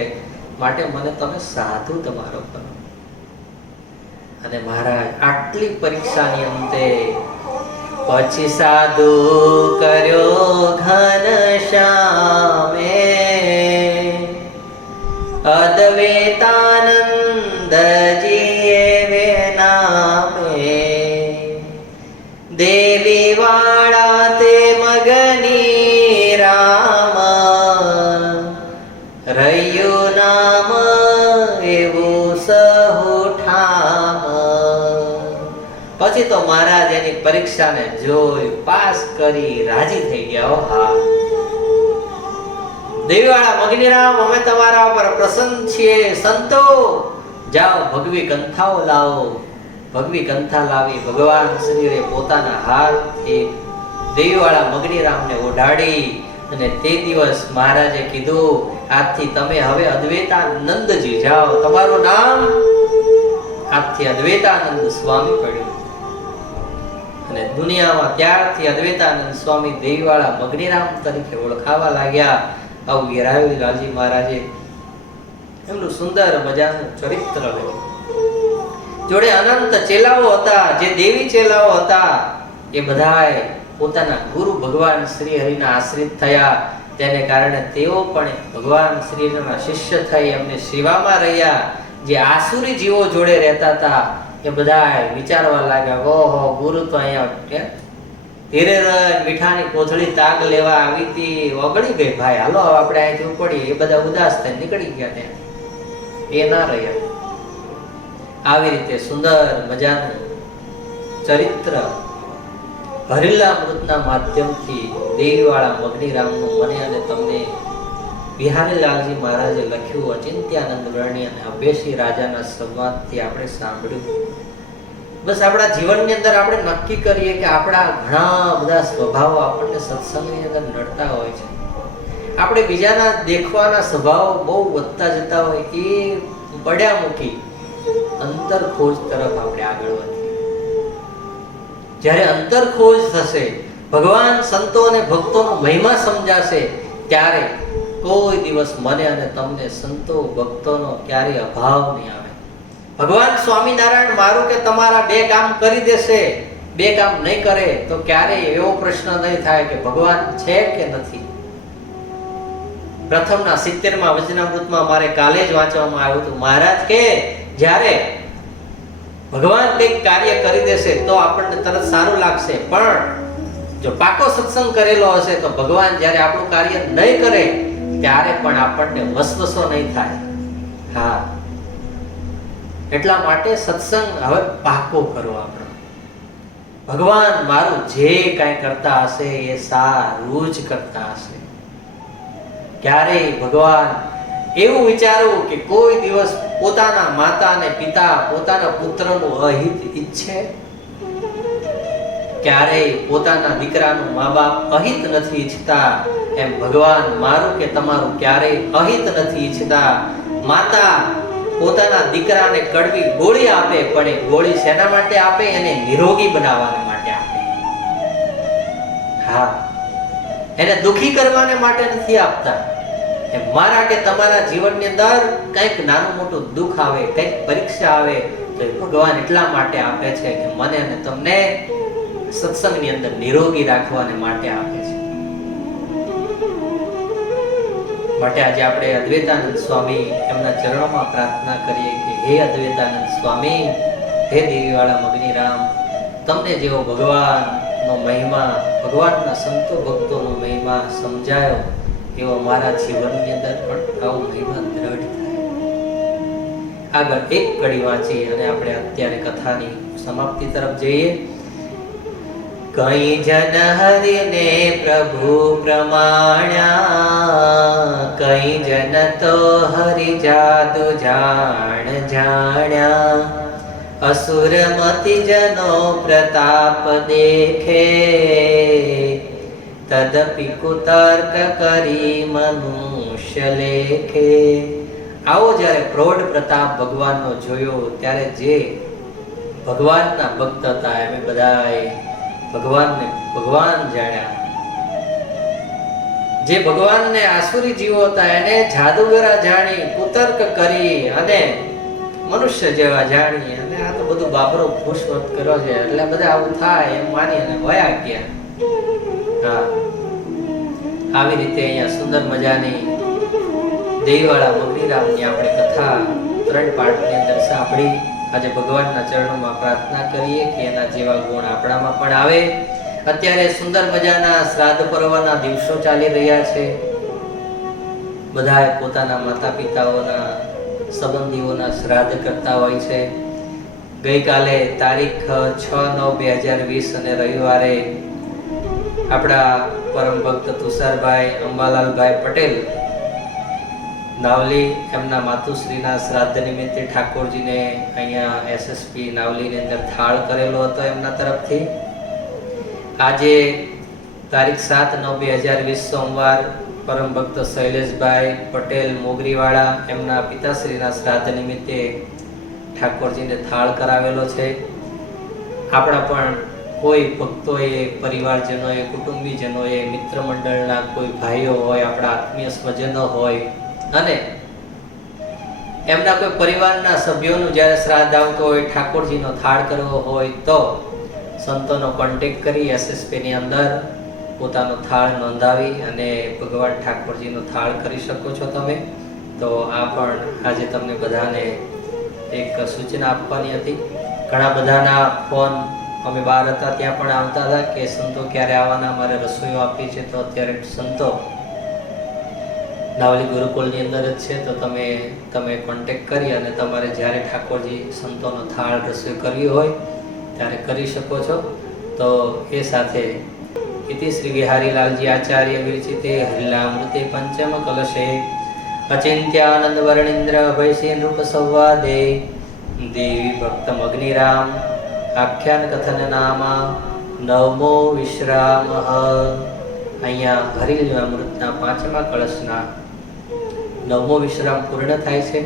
માટે મને તમે સાધુ તમારો કરો. અને મહારાજ આટલી પરીક્ષાની અંતે પછી સાધુ કર્યો ઘનશ્યામે, અદ્વૈતાનંદજીએ નામે, દેવી વાળા તે મગની રામ, રહ્યું નામ એવું સહુઠામ. પછી તો મહારાજ એની પરીક્ષાને જોઈ પાસ કરી રાજી થઈ ગયા. હા દેવીવાળા મગનીરામ, અમે તમારા ઉપર પ્રસન્ન છીએ. સંતો જાઓ ભગવી કંથાઓ લાવો. ભગવી કંથા લાવી ભગવાન શ્રીએ પોતાના હાથથી દેવીવાળા મગનીરામને ઓઢાડી અને તે દિવસ મહારાજે કીધું, આજથી તમે હવે અદ્વૈતાનંદજી જાઓ. તમારું નામ આજથી અદ્વૈતાનંદ સ્વામી પડ્યું. અને દુનિયામાં ત્યારથી અદ્વૈતાનંદ સ્વામી દેવીવાળા મગનીરામ તરીકે ઓળખાવા લાગ્યા. આવું વીરાવી લાલજી મહારાજે એમનું સુંદર મજાનું ચરિત્ર હતું. જોડે અનંત ચેલાઓ હતા, જે દેવી ચેલાઓ હતા એ બધાય પોતાના ગુરુ ભગવાન શ્રી હરિના આશ્રિત થયા. તેને કારણે તેઓ પણ ભગવાન શ્રી હરિના શિષ્ય થઈ એમને સેવામાં રહ્યા. જે આસુરી જીવો જોડે રહેતા હતા એ બધાય વિચારવા લાગ્યા, ઓહો ગુરુ તો અહીંયા ધીરે મીઠાની કોથળી તાગ લેવા આવી હતી, ઓગળી ગઈ ભાઈ, હાલો આપણે અહીંથી ઉપડીએ. એ બધા ઉદાસ થઈ નીકળી ગયા. ત્યાં એ ના રહ્યા. આવી રીતે સુંદર મજાનું ચરિત્ર હરિલામૃતના માધ્યમથી દેવીવાળા મગનીરામનું મને અને તમને બિહારીલાલજી મહારાજે લખ્યું અચિંત્યાનંદ વર્ણિ અને અભેશી રાજાના સંવાદથી આપણે સાંભળ્યું. બસ આપણા જીવનની અંદર આપણે નક્કી કરીએ કે આપણા ઘણા બધા સ્વભાવો આપણને સત્સંગની અંદર નડતા હોય છે. આપણે બીજાના દેખવાના સ્વભાવો બહુ વધતા જતા હોય, એ પડ્યા મૂકી અંતર ખોજ તરફ આપણે આગળ વધીએ. જ્યારે અંતર ખોજ થશે, ભગવાન સંતો અને ભક્તોનો મહિમા સમજાશે, ત્યારે કોઈ દિવસ મને અને તમને સંતો ભક્તોનો ક્યારેય અભાવ નહીં આવે. ભગવાન સ્વામિનારાયણ મારું કે તમારા બે કામ કરી દેશે, બે કામ નહીં કરે તો ક્યારેય એવો પ્રશ્ન નહીં થાય કે ભગવાન છે કે નથી. પ્રથમના 70માં વચનામૃતમાં મારે કાલે જ વાંચવામાં આવ્યું હતું. મહારાજ કે જ્યારે ભગવાન કંઈક કાર્ય કરી દેશે તો આપણને તરત સારું લાગશે, પણ જો પાકો સત્સંગ કરેલો હશે તો ભગવાન જ્યારે આપણું કાર્ય નહીં કરે ત્યારે પણ આપણને વસવસો નહીં થાય. હા, એટલા માટે સત્સંગ હવે પાકો કરો. આપણો ભગવાન મારું જે કાંઈ કરતા હશે એ સારું જ કરતા હશે. ક્યારેય ભગવાન એવું વિચારવું કે કોઈ દિવસ પોતાના માતા અને પિતા પોતાના પુત્રનું અહિત ઈચ્છે? ક્યારેય પોતાના દીકરાનું મા બાપ અહિત નથી ઈચ્છતા, એમ ભગવાન મારું કે તમારું ક્યારેય અહિત નથી ઈચ્છતા. માતા પોતાના દીકરાને કડવી ગોળી આપે, પણ એ ગોળી શેના માટે આપે? એને નિરોગી બનાવવા માટે આપે. હા, એને દુખી કરવાને માટે નથી આપતા. મારા કે તમારા જીવનની અંદર કંઈક નાનું મોટું દુઃખ આવે, કંઈક પરીક્ષા આવે તો ભગવાન એટલા માટે આપે છે કે મને અને તમને સત્સંગની અંદર નિરોગી રાખવાને માટે આપે છે. માટે આજે આપણે અદ્વૈતાનંદ સ્વામી એમના ચરણોમાં પ્રાર્થના કરીએ કે હે અદ્વૈતાનંદ સ્વામી, હે દેવીવાળા મગનીરામ, તમને જેવો ભગવાનનો મહિમા, ભગવાનના સંતો ભક્તોનો મહિમા સમજાયો એવો મારા જીવનની અંદર પણ આવો મહિમા દ્રઢ થાય. આગળ એક કડી વાંચી અને આપણે અત્યારે કથાની સમાપ્તિ તરફ જઈએ. કઈ જન હરિને પ્રભુ પ્રમાણ્યા, કઈ જન તો હરિ જાદુ જાણ જાણ્યા, અસુર મતિ જનો પ્રતાપ દેખે, તદપિ કુતર્ક કરી મનુષ્ય લેખે. આવો જ્યારે પ્રૌઢ પ્રતાપ ભગવાનનો જોયો ત્યારે જે ભગવાનના ભક્ત હતા એમ બધાએ ભગવાનને ભગવાન જાણ્યા, જે ભગવાનને આસુરી જીવો હતા એને જાદુગરા જાણી, કુતર્ક કરી અને મનુષ્ય જેવા જાણી, અને આ તો બધું બાબરો ખુશવત કર્યો છે એટલે બધા આવું થાય એમ માની અને વયા ગયા. હા, આવી રીતે અહીંયા સુંદર મજાની દેવીવાળા મગનીરામની આપણે કથા 3 પાઠની અંદર સાંભળી. આજે ભગવાનના ચરણોમાં પ્રાર્થના કરીએ કે એના જેવા ગુણ આપણામાં પણ આવે. અત્યારે સુંદર મજાના શ્રાદ્ધ પર્વના દિવસો ચાલી રહ્યા છે. બધાએ પોતાના માતા પિતાઓના, સંબંધીઓના શ્રાદ્ધ કરતા હોય છે. ગઈકાલે તારીખ 6/9/2020 અને રવિવારે આપણા પરમ ભક્ત તુષારભાઈ અંબાલાલભાઈ પટેલ નાવલી એમના માતુશ્રીના શ્રાદ્ધ નિમિત્તે ઠાકોરજીને અહીંયા એસએસપી નાવલીની અંદર થાળ કરેલો હતો એમના તરફથી. આજે તારીખ 7/9/2020 સોમવાર પરમ ભક્ત શૈલેષભાઈ પટેલ મોગરીવાળા એમના પિતાશ્રીના શ્રાદ્ધ નિમિત્તે ઠાકોરજીને થાળ કરાવેલો છે. આપણા પણ કોઈ ભક્તોએ, પરિવારજનોએ, કુટુંબીજનોએ, મિત્ર મંડળના કોઈ ભાઈઓ હોય, આપણા આત્મીય સ્વજનો હોય અને એમના કોઈ પરિવારના સભ્યોનું જ્યારે શ્રાદ્ધ આવતો હોય, ઠાકોરજીનો થાળ કરવો હોય તો સંતોનો કોન્ટેક્ટ કરી એસએસપીની અંદર પોતાનો થાળ નોંધાવી અને ભગવાન ઠાકોરજીનો થાળ કરી શકો છો તમે. તો આ પણ આજે તમને બધાને એક સૂચના આપવાની હતી. ઘણા બધાના ફોન, અમે બહાર હતા ત્યાં પણ આવતા હતા કે સંતો ક્યારે આવવાના, અમારે રસોઈઓ આપી છે. તો અત્યારે સંતો નાવલી ગુરુકુળની અંદર જ છે, તો તમે કોન્ટેક્ટ કરી અને તમારે જ્યારે ઠાકોરજી સંતોનો થાળ રસોઈ કરવી હોય ત્યારે કરી શકો છો. તો એ સાથે ઇતિ શ્રી વિહારીલાલજી આચાર્ય વિરચિતે હરિલામૃતે પંચમ કલશે અચિંત્યાનંદ વર્ણિન્દ્ર અભયસેન રૂપ સંવાદે દેવી ભક્તમ અગ્નિરામ આખ્યાન કથન નામા 9મો વિશ્રામ. અહીંયા હરિલામૃતના 5મા કળશના 9મો વિશ્રામ પૂર્ણ થાય છે.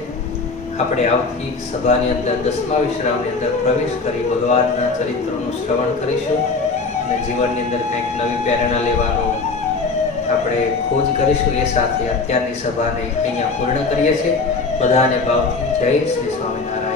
આપણે આવતી સભાની અંદર 10મા વિશ્રામની અંદર પ્રવેશ કરી ભગવાનના ચરિત્રનું શ્રવણ કરીશું અને જીવનની અંદર કંઈક નવી પ્રેરણા લેવાનું આપણે ખોજ કરીશું. એ સાથે અત્યારની સભાને અહીંયા પૂર્ણ કરીએ છીએ. બધાને ભાવથી જય શ્રી સ્વામિનારાયણ.